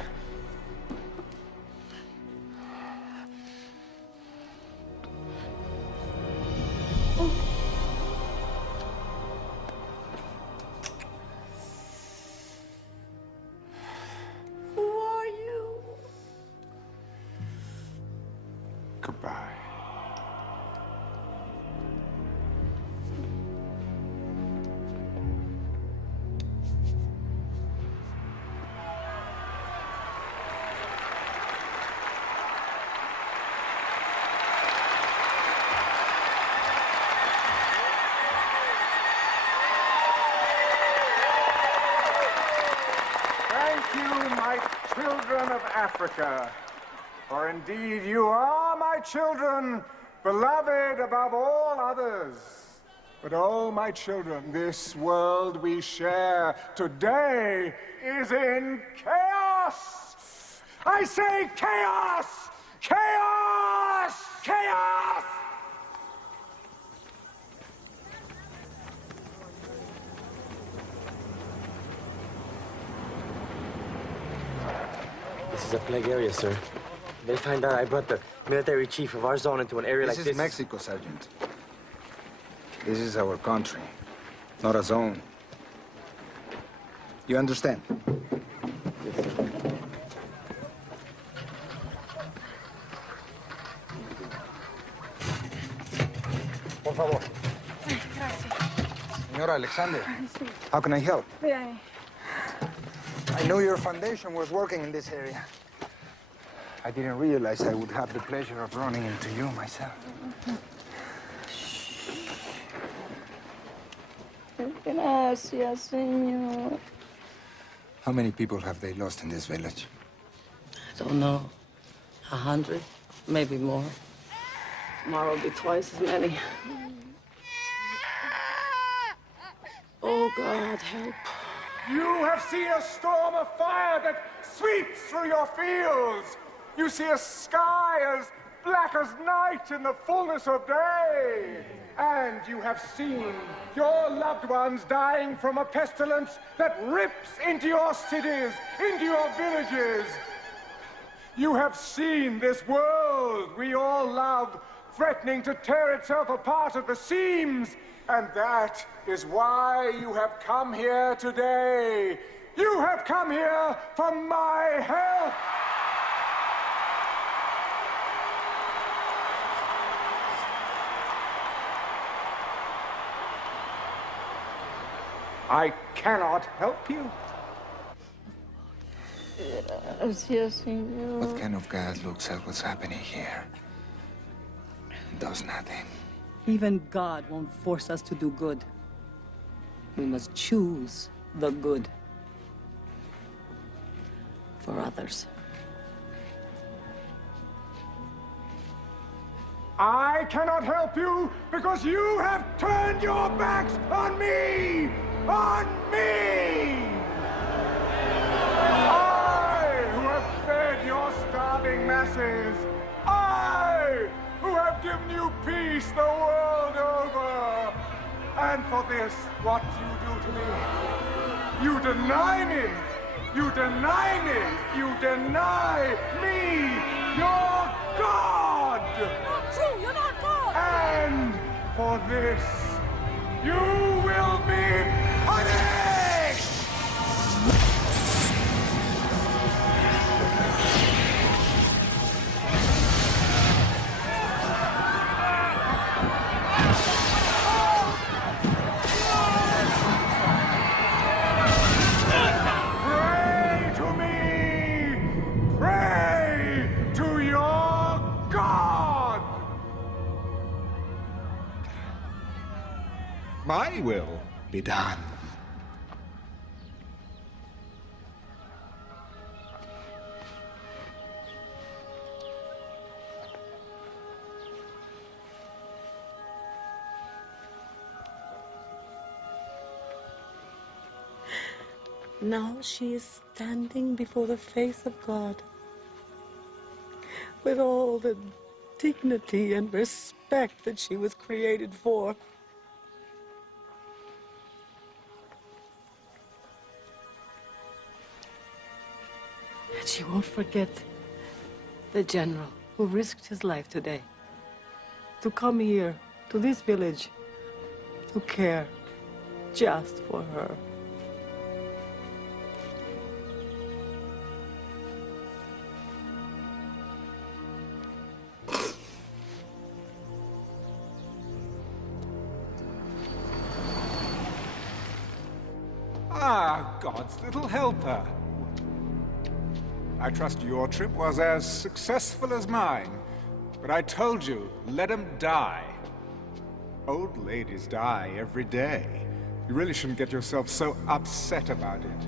children of Africa. For indeed you are my children, beloved above all others. But oh, my children, this world we share today is in chaos. I say chaos! Chaos! Chaos! This is a plague area, sir. They find out I brought the military chief of our zone into an area like this. This is Mexico, Sergeant. This is our country, not a zone. You understand? Yes, sir. Por favor. Señora Alexander, how can I help? I knew your foundation was working in this area. I didn't realize I would have the pleasure of running into you myself. Gracias, señor. How many people have they lost in this village? I don't know. 100, maybe more. Tomorrow will be twice as many. Oh, God, help. You have seen a storm of fire that sweeps through your fields. You see a sky as black as night in the fullness of day. And you have seen your loved ones dying from a pestilence that rips into your cities, into your villages. You have seen this world we all love threatening to tear itself apart at the seams. And that is why you have come here today. You have come here for my help. I cannot help you. Gracias, señor. What kind of God looks at what's happening here and does nothing? Even God won't force us to do good. We must choose the good for others. I cannot help you because you have turned your backs on me! On me! I, who have fed your starving masses. I, who have given you peace the world over. And for this, what you do to me, you deny me. You deny me. You deny me, your God. Not true, you're not God. And for this, you will be punished! Pray to me! Pray to your God! My will be done. Now she is standing before the face of God with all the dignity and respect that she was created for. And she won't forget the general who risked his life today to come here, to this village, to care just for her. Ah, God's little helper. I trust your trip was as successful as mine. But I told you, let him die. Old ladies die every day. You really shouldn't get yourself so upset about it.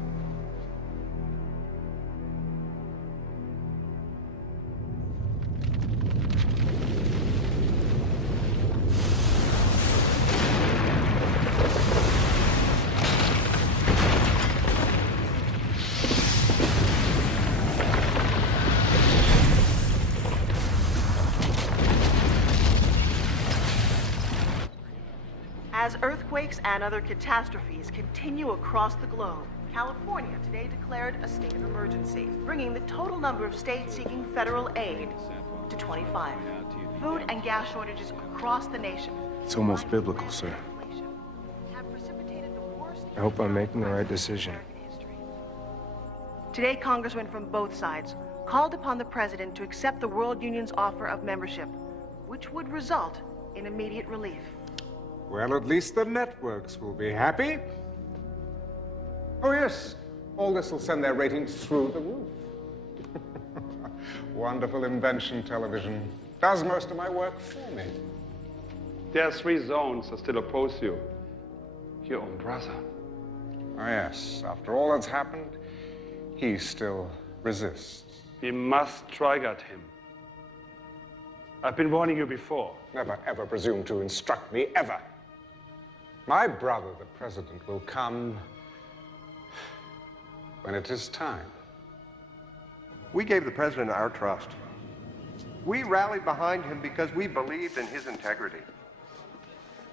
As earthquakes and other catastrophes continue across the globe, California today declared a state of emergency, bringing the total number of states seeking federal aid to 25. Food and gas shortages across the nation. It's almost biblical, sir. I hope I'm making the right decision. Today, congressmen from both sides called upon the president to accept the World Union's offer of membership, which would result in immediate relief. Well, at least the networks will be happy. Oh, yes. All this will send their ratings through the roof. Wonderful invention, television. Does most of my work for me. There are 3 zones that still oppose you. Your own brother. Oh, yes. After all that's happened, he still resists. We must strike at him. I've been warning you before. Never, ever presume to instruct me, ever. My brother, the president, will come when it is time. We gave the president our trust. We rallied behind him because we believed in his integrity.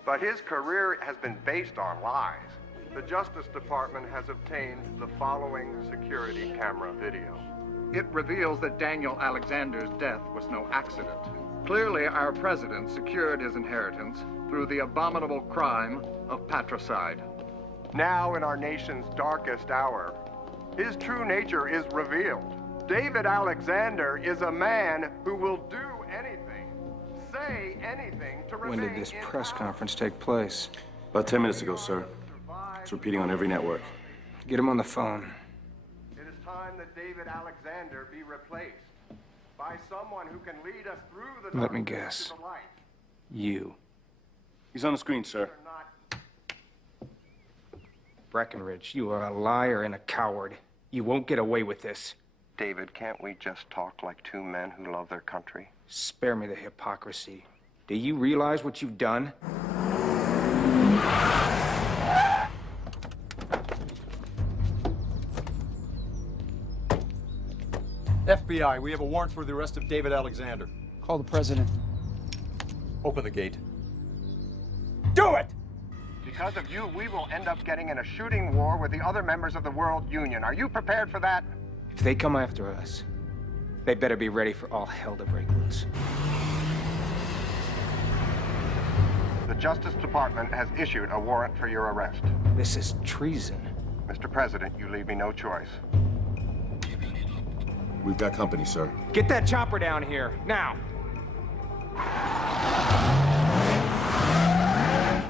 But his career has been based on lies. The Justice Department has obtained the following security camera video. It reveals that Daniel Alexander's death was no accident. Clearly, our president secured his inheritance through the abominable crime of patricide. Now, in our nation's darkest hour, his true nature is revealed. David Alexander is a man who will do anything, say anything to remain. When did this press conference take place? About 10 minutes ago, sir. It's repeating on every network. Get him on the phone. It is time that David Alexander be replaced by someone who can lead us through the Let me darkness guess. to the light. You. He's on the screen, sir. Breckenridge, you are a liar and a coward. You won't get away with this. David, can't we just talk like 2 men who love their country? Spare me the hypocrisy. Do you realize what you've done? FBI, we have a warrant for the arrest of David Alexander. Call the president. Open the gate. Do it! Because of you, we will end up getting in a shooting war with the other members of the World Union. Are you prepared for that? If they come after us, they better be ready for all hell to break loose. The Justice Department has issued a warrant for your arrest. This is treason. Mr. President, you leave me no choice. We've got company, sir. Get that chopper down here, now!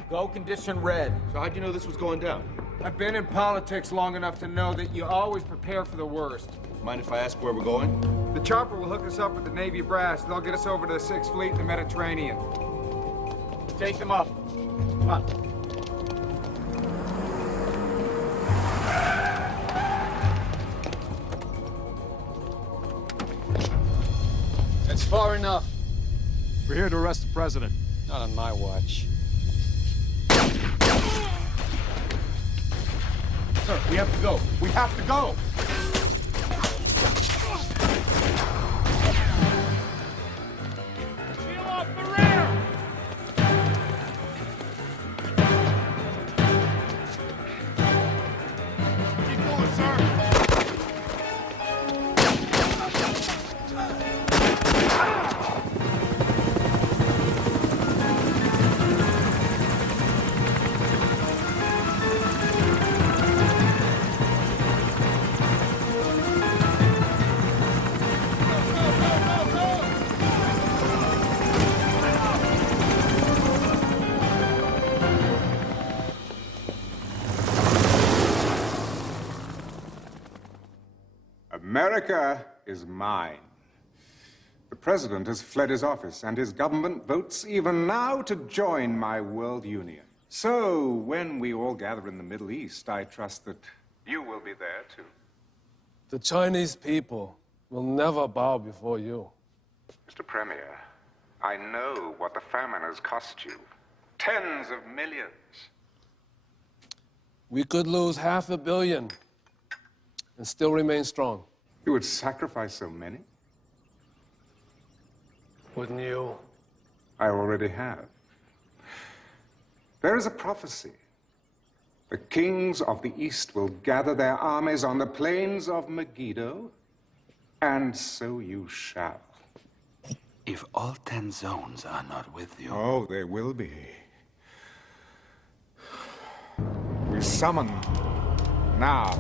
Go condition red. So how'd you know this was going down? I've been in politics long enough to know that you always prepare for the worst. Mind if I ask where we're going? The chopper will hook us up with the Navy brass. They'll get us over to the 6th Fleet in the Mediterranean. Take them up. Come on. That's far enough. We're here to arrest the president. Not on my watch. Sir, we have to go. We have to go. Peel off the rear! Keep going, sir. America is mine. The president has fled his office, and his government votes even now to join my world union. So, when we all gather in the Middle East, I trust that you will be there, too. The Chinese people will never bow before you. Mr. Premier, I know what the famine has cost you. Tens of millions. We could lose 500 million and still remain strong. You would sacrifice so many? Wouldn't you? I already have. There is a prophecy. The kings of the East will gather their armies on the plains of Meggido, and so you shall. If all 10 zones are not with you... Oh, they will be. We summon now.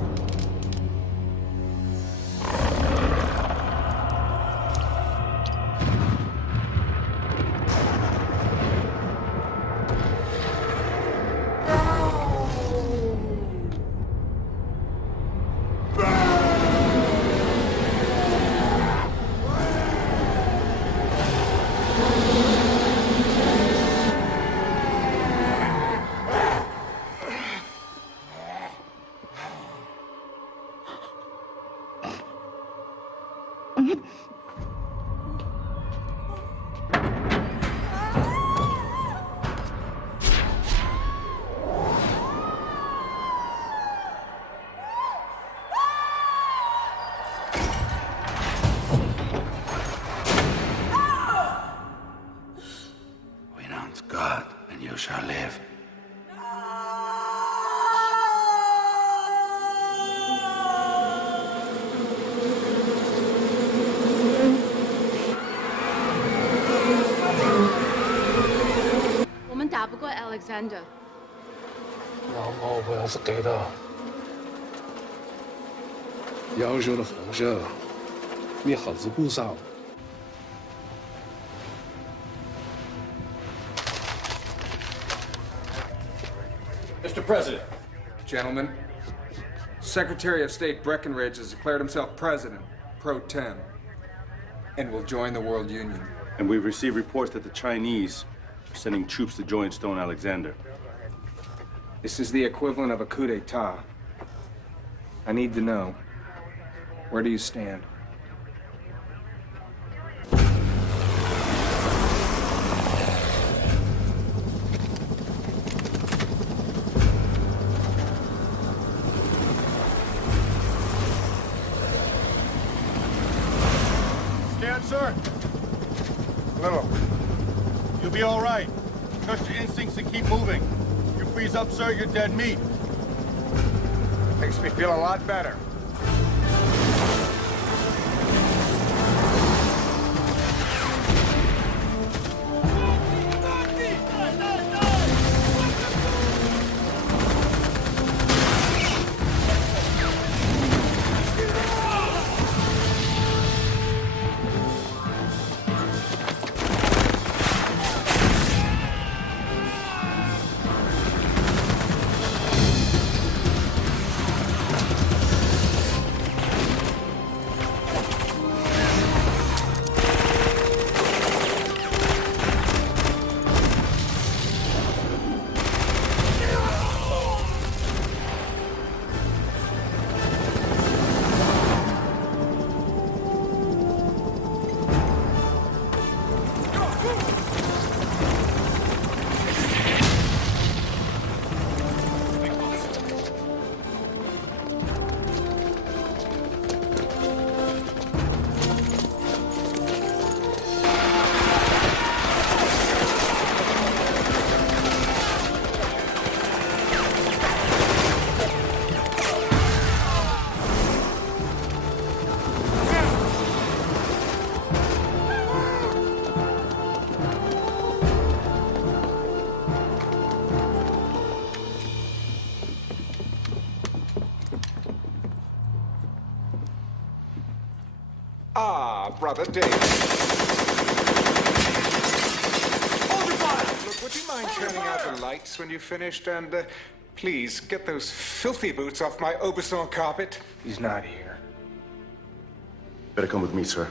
Renounce God, and you shall live. Alexander. 老猫不要是给的，要求的奉献，你何止不少。 Mr. President. Gentlemen, Secretary of State Breckinridge has declared himself president, pro tem, and will join the World Union. And we've received reports that the Chinese are sending troops to join Stone Alexander. This is the equivalent of a coup d'etat. I need to know, where do you stand? Stand, sir. Little. You'll be all right. Trust your instincts and keep moving. You freeze up, sir, you're dead meat. Makes me feel a lot better. Ah, Brother David. Hold your fire! Look, would you mind turning out the lights when you've finished? And please, get those filthy boots off my Aubusson carpet. He's not here. Better come with me, sir.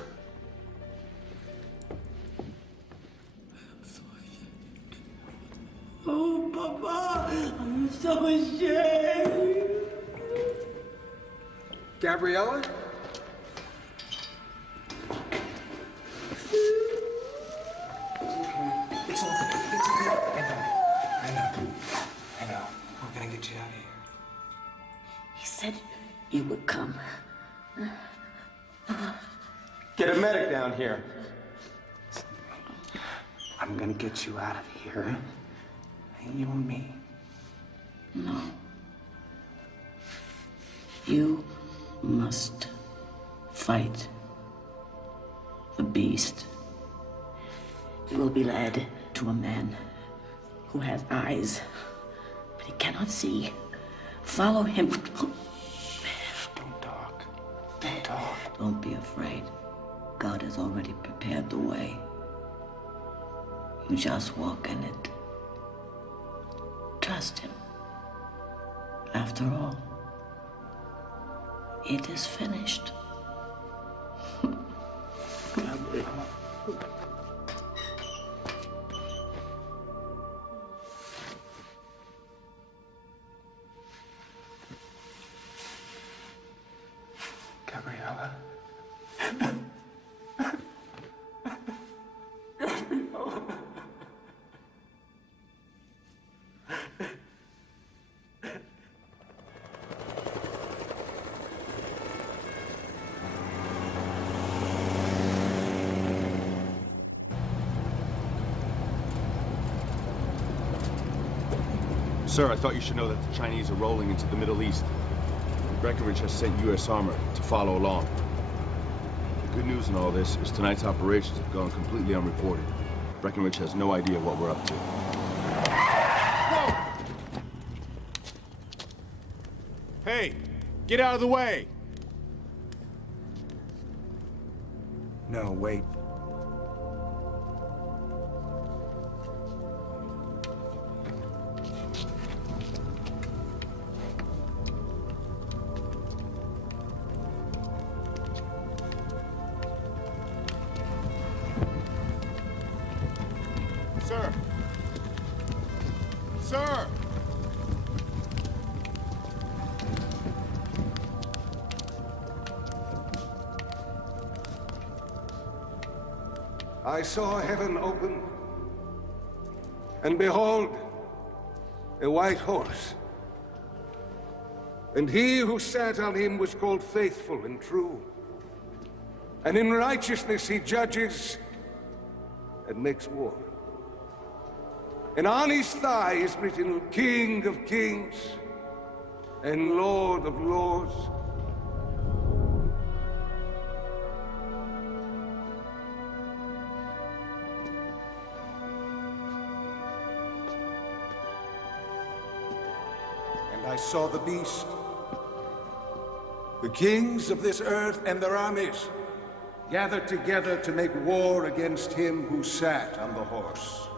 Oh, Papa, I'm so ashamed. Gabriella? It's okay. It's okay. I know. We're gonna get you out of here. He said you would come. Get a medic down here. I'm gonna get you out of here. And you and me. No. You must fight the beast. You will be led to a man who has eyes, but he cannot see. Follow him. Don't talk. Don't talk. Don't be afraid. God has already prepared the way. You just walk in it. Trust him. After all, it is finished. Gabriella. Sir, I thought you should know that the Chinese are rolling into the Middle East. Breckinridge has sent U.S. armor to follow along. The good news in all this is tonight's operations have gone completely unreported. Breckinridge has no idea what we're up to. Whoa! Hey, get out of the way! No, wait. Sir! Sir! I saw heaven open, and behold, a white horse. And he who sat on him was called Faithful and True. And in righteousness he judges and makes war. And on his thigh is written King of Kings and Lord of Lords. And I saw the beast, the kings of this earth and their armies, gathered together to make war against him who sat on the horse.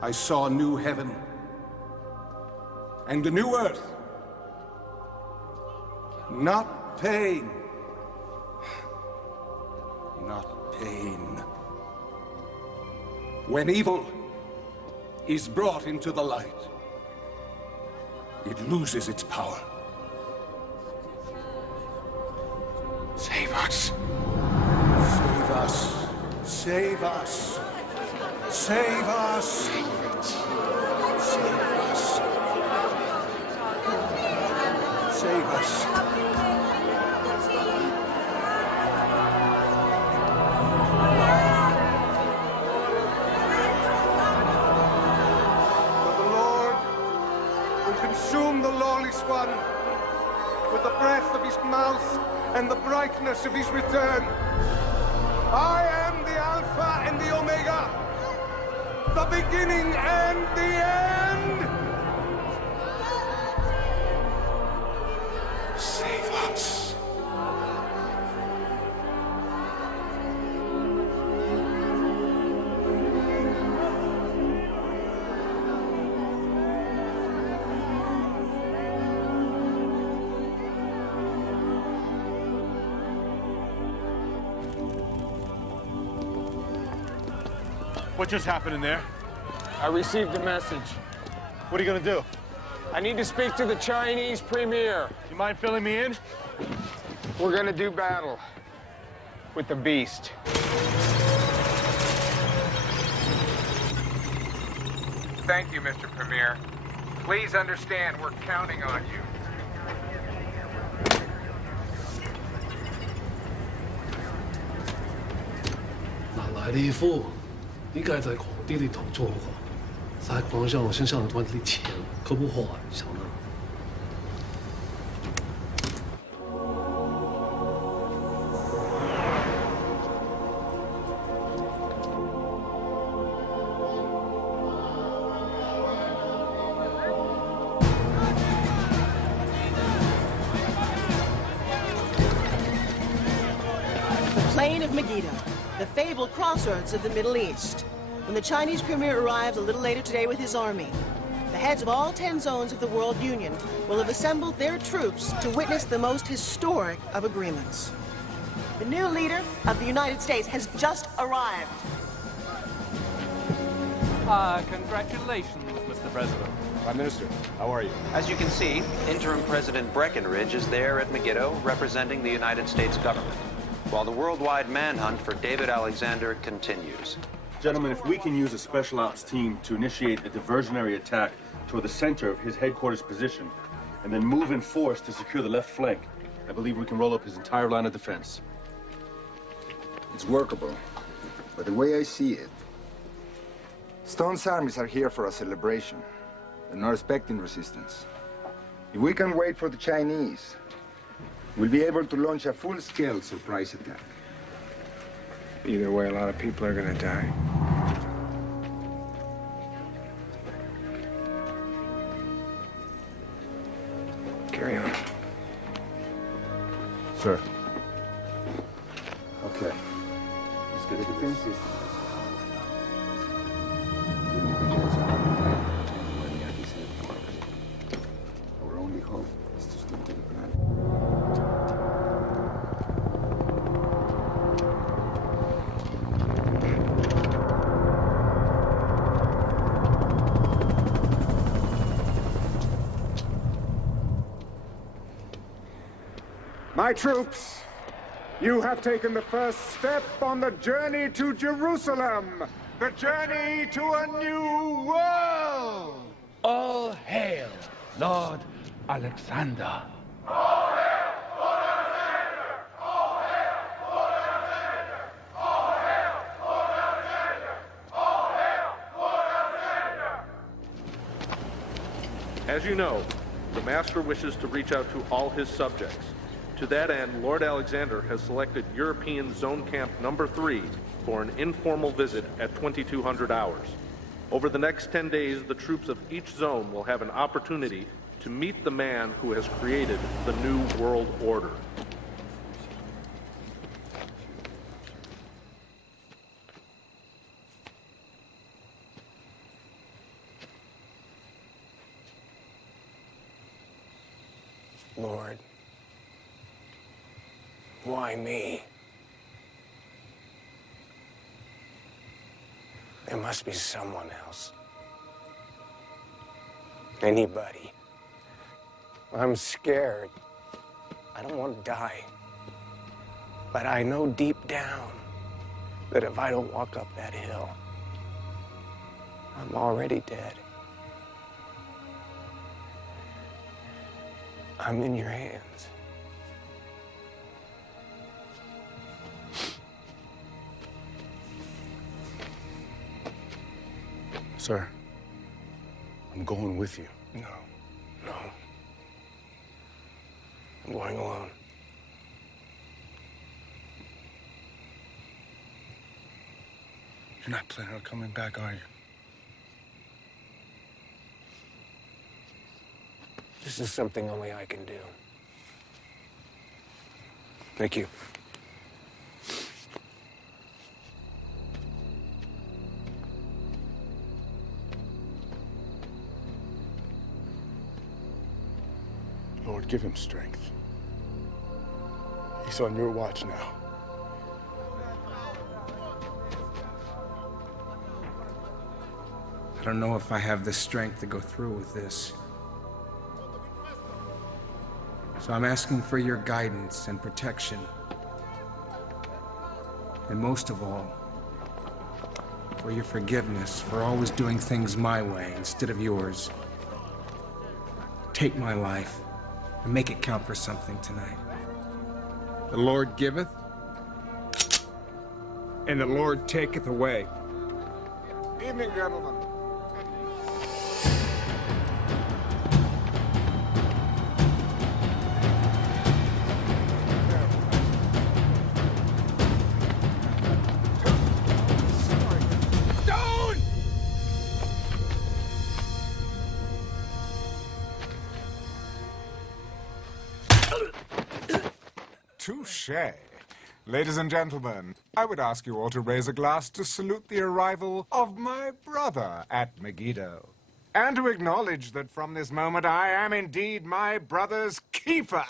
I saw a new heaven and a new earth. Not pain. Not pain. When evil is brought into the light, it loses its power. Save us. Save us. Save us. Save us! Save it! Save us! Save us! For the Lord will consume the lawless one with the breath of his mouth and the brightness of his return. I am the Alpha and the Omega, the beginning and the end! Save us. What just happened in there? I received a message. What are you gonna do? I need to speak to the Chinese premier. You mind filling me in? We're gonna do battle with the beast. Thank you, Mr. Premier. Please understand we're counting on you. 来的一副，你该在皇帝里头做个，在皇上身上赚的钱可不好啊，小子。Plain of Meggido, the fabled crossroads of the Middle East. When the Chinese premier arrives a little later today with his army, the heads of all 10 zones of the World Union will have assembled their troops to witness the most historic of agreements. The new leader of the United States has just arrived. Congratulations, Mr. President. Prime Minister, how are you? As you can see, Interim President Breckinridge is there at Meggido representing the United States government, while the worldwide manhunt for David Alexander continues. Gentlemen, if we can use a special ops team to initiate a diversionary attack toward the center of his headquarters position, and then move in force to secure the left flank, I believe we can roll up his entire line of defense. It's workable, but the way I see it, Stone's armies are here for a celebration. They're not expecting resistance. If we can wait for the Chinese, we'll be able to launch a full-scale surprise attack. Either way, a lot of people are gonna die. Carry on. Sir. Okay. Let's get the defense system. Our only hope is to stick to the plan. My troops, you have taken the first step on the journey to Jerusalem, the journey to a new world. All hail, Lord Alexander. All hail, Lord Alexander! All hail, Lord Alexander! All hail, Lord Alexander! All hail, Lord Alexander! As you know, the Master wishes to reach out to all his subjects. To that end, Lord Alexander has selected European Zone Camp Number 3 for an informal visit at 2200 hours. Over the next 10 days, the troops of each zone will have an opportunity to meet the man who has created the New World Order. Lord, why me? There must be someone else. Anybody. I'm scared. I don't want to die. But I know deep down that if I don't walk up that hill, I'm already dead. I'm in your hands. Sir, I'm going with you. No. I'm going alone. You're not planning on coming back, are you? This is something only I can do. Thank you. Lord, give him strength. He's on your watch now. I don't know if I have the strength to go through with this. So I'm asking for your guidance and protection. And most of all, for your forgiveness for always doing things my way instead of yours. Take my life and make it count for something tonight. The Lord giveth, and the Lord taketh away. Evening, gentlemen. Touché. Ladies and gentlemen, I would ask you all to raise a glass to salute the arrival of my brother at Meggido, and to acknowledge that from this moment I am indeed my brother's keeper.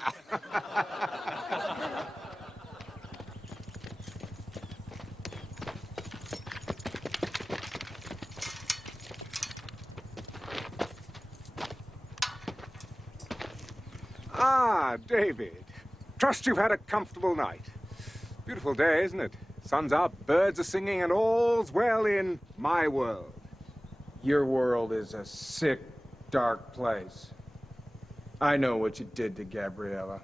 Ah, David. Trust you've had a comfortable night. Beautiful day, isn't it? Sun's up, birds are singing, and all's well in my world. Your world is a sick, dark place. I know what you did to Gabriella.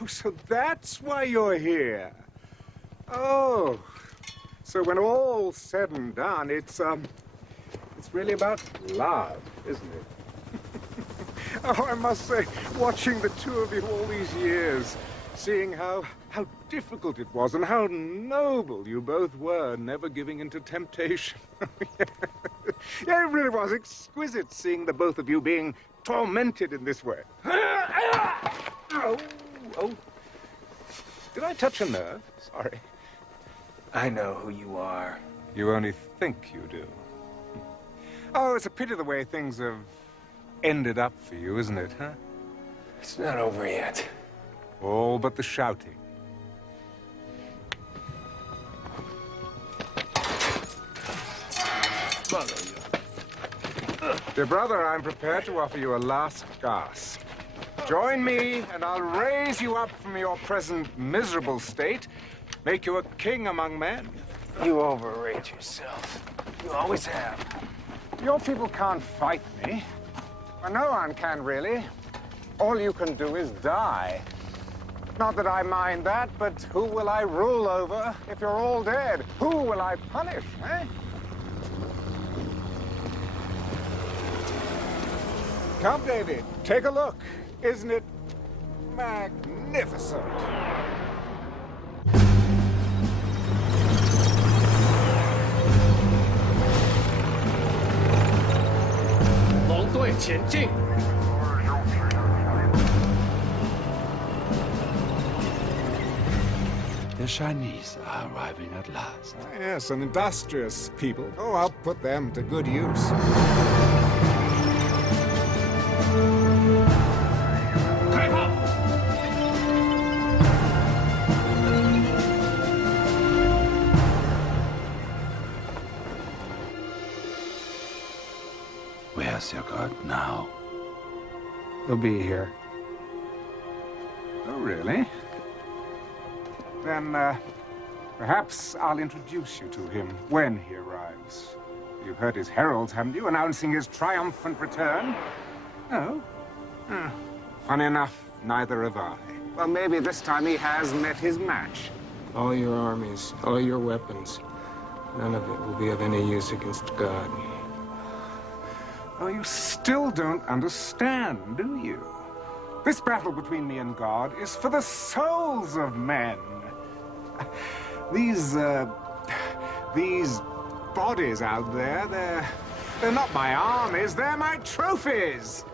Oh, so that's why you're here. Oh, so when all's said and done, it's really about love, isn't it? Oh, I must say, watching the two of you all these years, seeing how difficult it was and how noble you both were, never giving in to temptation. Yeah, it really was exquisite seeing the both of you being tormented in this way. Oh. Did I touch a nerve? Sorry. I know who you are. You only think you do. Oh, it's a pity the way things have ended up for you, isn't it, huh? It's not over yet. All but the shouting. Dear brother, I'm prepared to offer you a last gasp. Join me, and I'll raise you up from your present miserable state, make you a king among men. You overrate yourself. You always have. Your people can't fight me. Well, no one can, really. All you can do is die. Not that I mind that, but who will I rule over if you're all dead? Who will I punish, eh? Come, David, take a look. Isn't it magnificent? The Chinese are arriving at last. Yes, an industrious people. Oh, I'll put them to good use. Where's your god now? He'll be here. Oh, really? Then, perhaps I'll introduce you to him when he arrives. You've heard his heralds, haven't you, announcing his triumphant return? No? Funny enough, neither have I. Well, maybe this time he has met his match. All your armies, all your weapons, none of it will be of any use against God. Oh, you still don't understand, do you? This battle between me and God is for the souls of men. These bodies out there, they're not my armies, they're my trophies.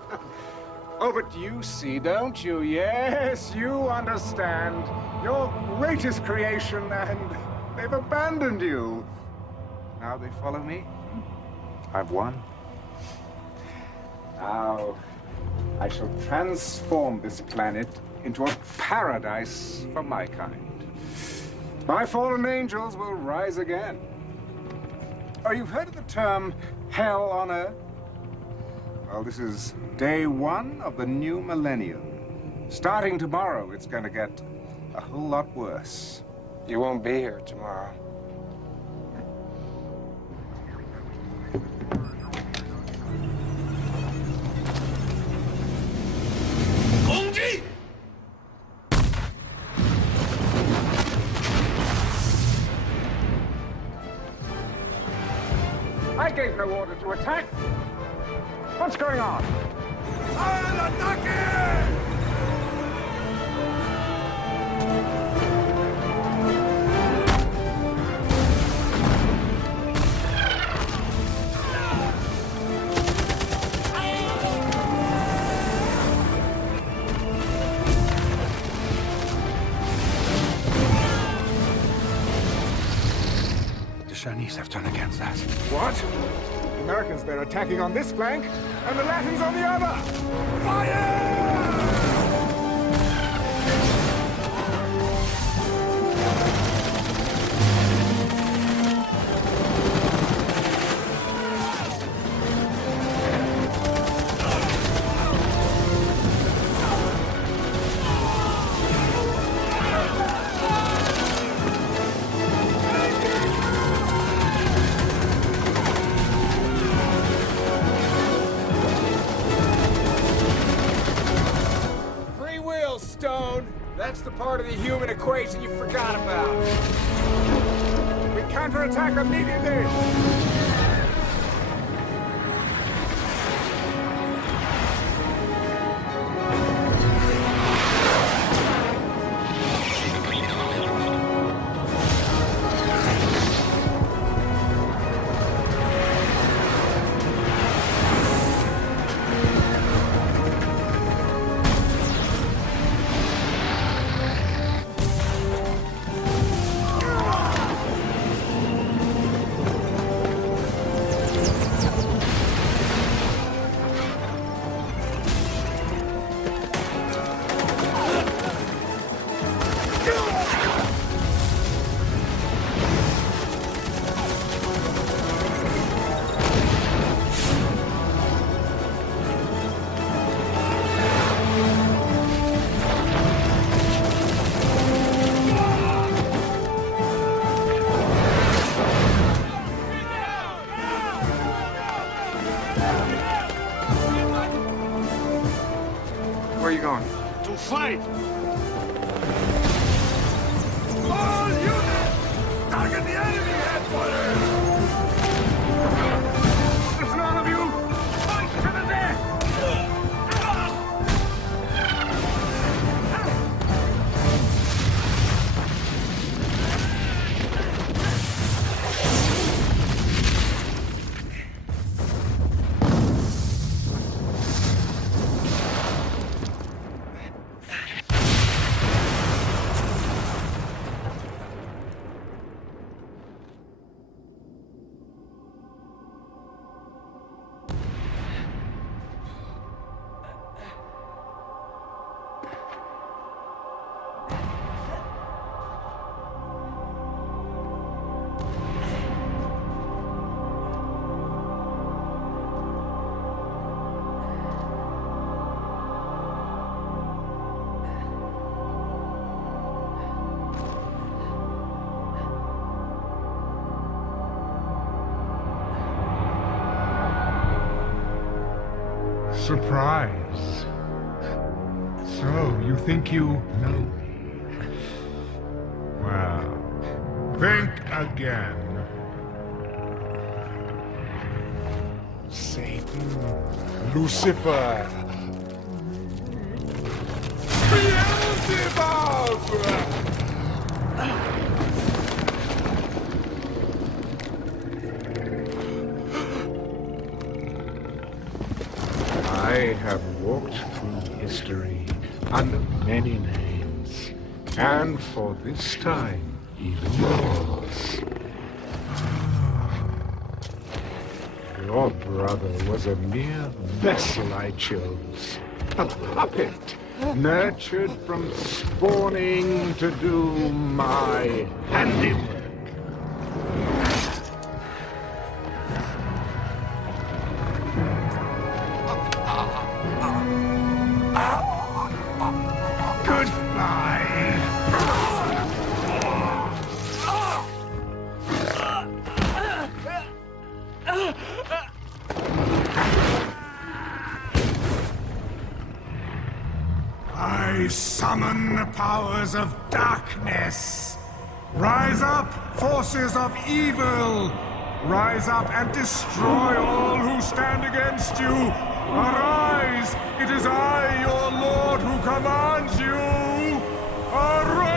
Oh, but you see, don't you? Yes, you understand. Your greatest creation, and they've abandoned you. Now they follow me. I've won. Now, I shall transform this planet into a paradise for my kind. My fallen angels will rise again. Oh, you've heard of the term hell on earth? Well, this is day one of the new millennium. Starting tomorrow, it's going to get a whole lot worse. You won't be here tomorrow. gave no order to attack. What's going on? ¡Al ataque! The Chinese have turned against us. What? The Americans, they're attacking on this flank, and the Latins on the other! Fire! That's the part of the human equation you forgot about. We counterattack immediately! Where are you going? To fight! All units! Target the enemy headquarters! Listen, all of you! Fight to the death! Surprise. So, you think you know me? Well, think again. Satan, Lucifer, Beelzebub! I have walked through history under many names, and for this time, even yours. Your brother was a mere vessel I chose, a puppet, nurtured from spawning to do my handiwork. I summon the powers of darkness. Rise up, forces of evil. Rise up and destroy all who stand against you! Arise! It is I, your lord, who commands you! Arise!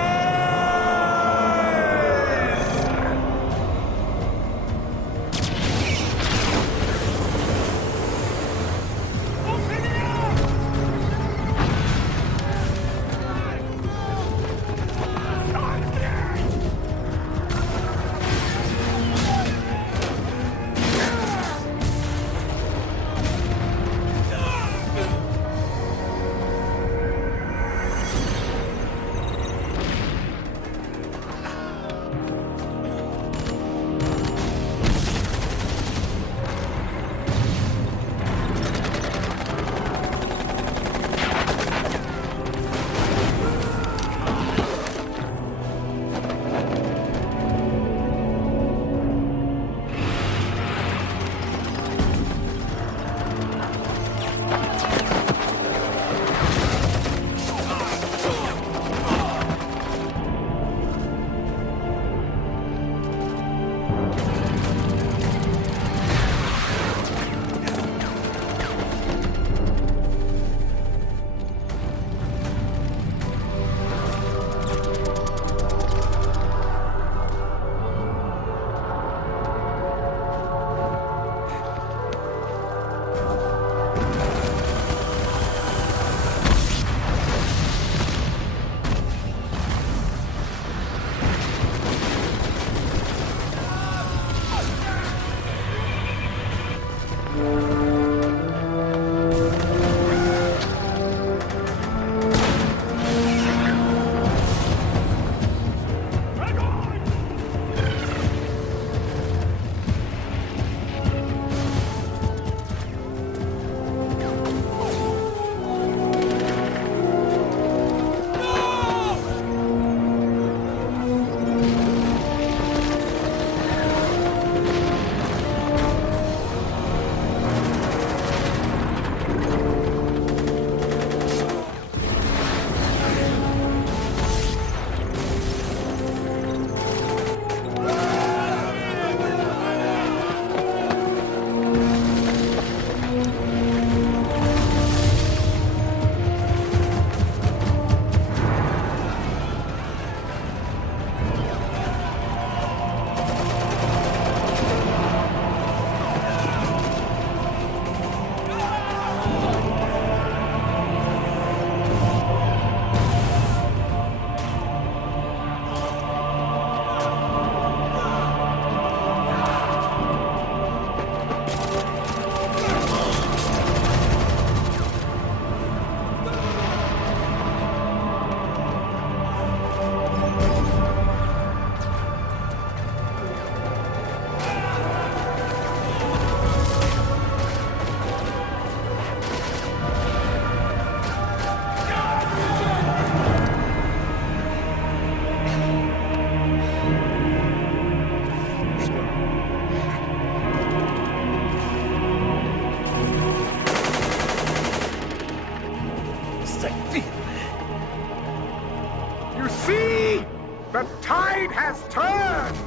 You see? The tide has turned!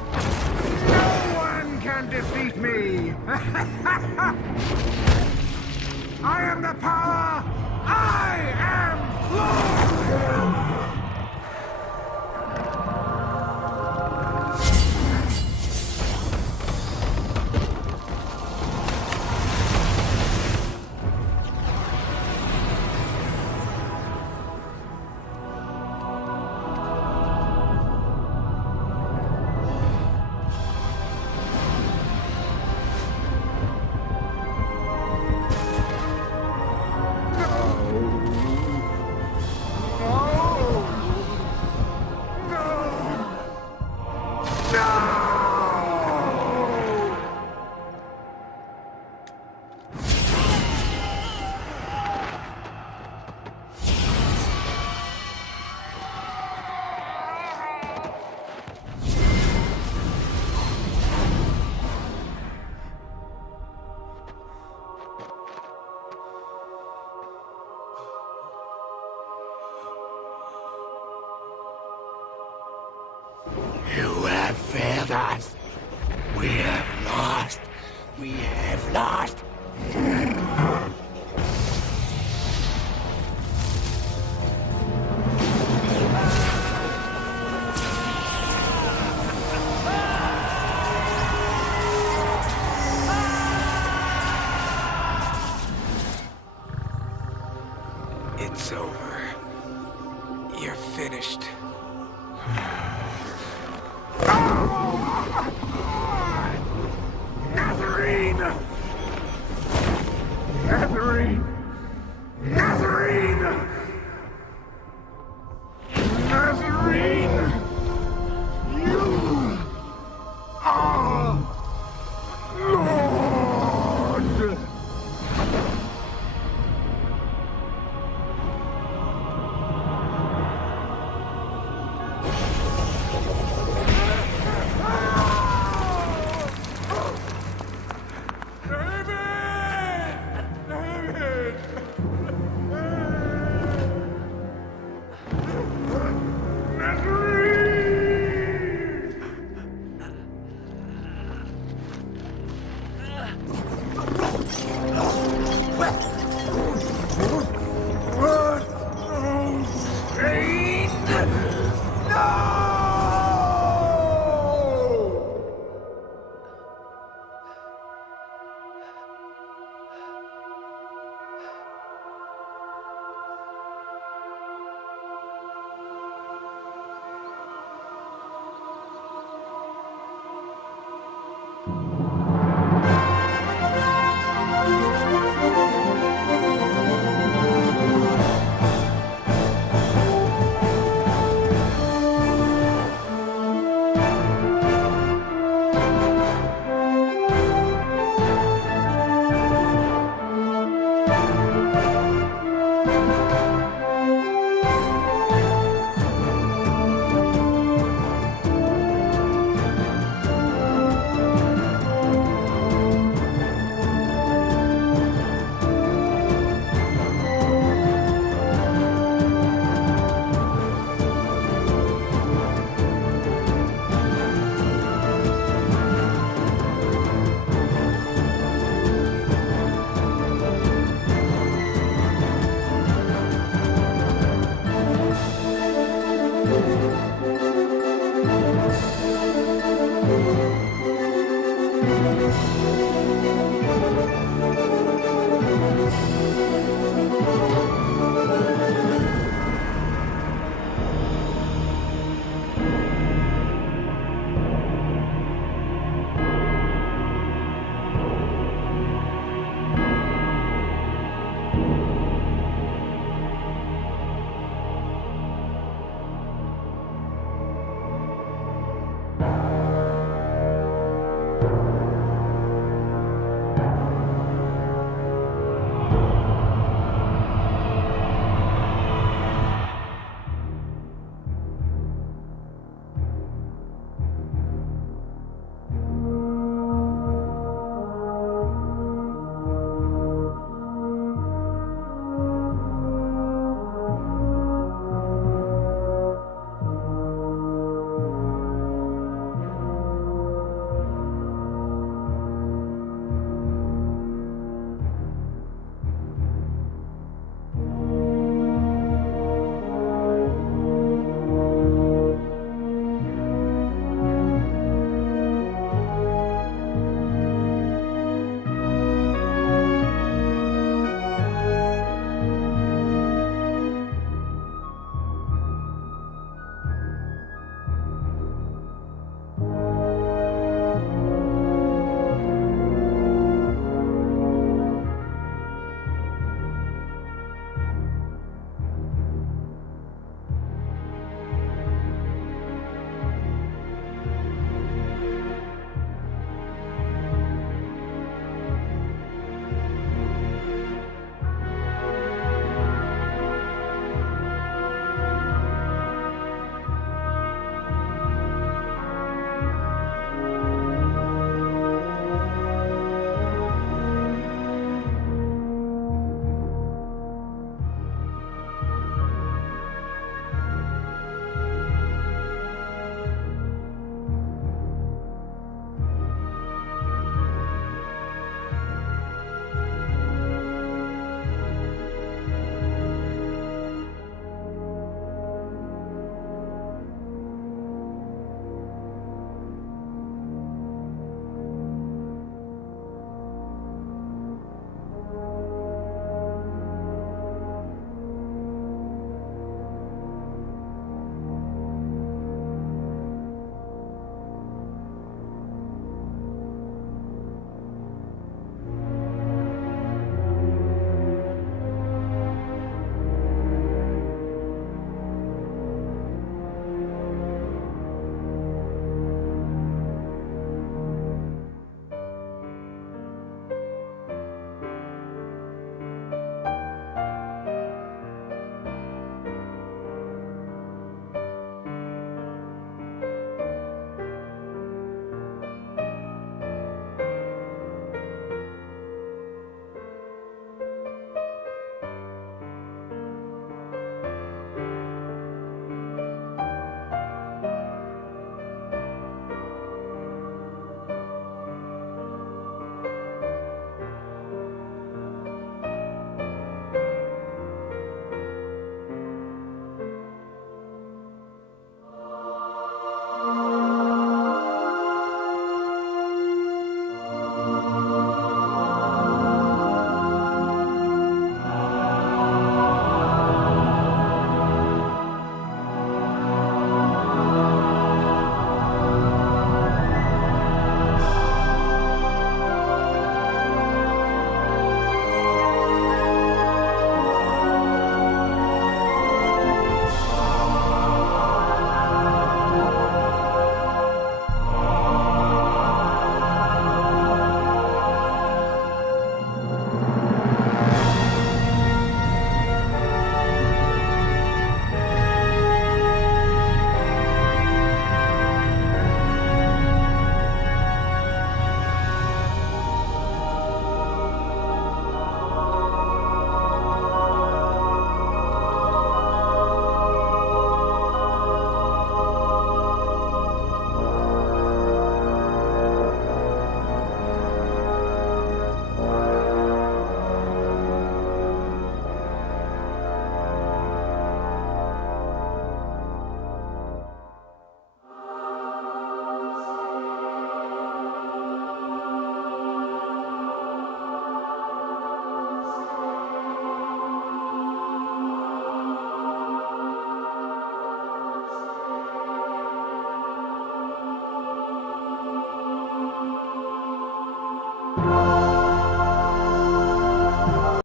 No one can defeat me! I am the power! I am Lord! You have failed us. We have lost. We have lost. It's over. You're finished. Nazarene! Nazarene!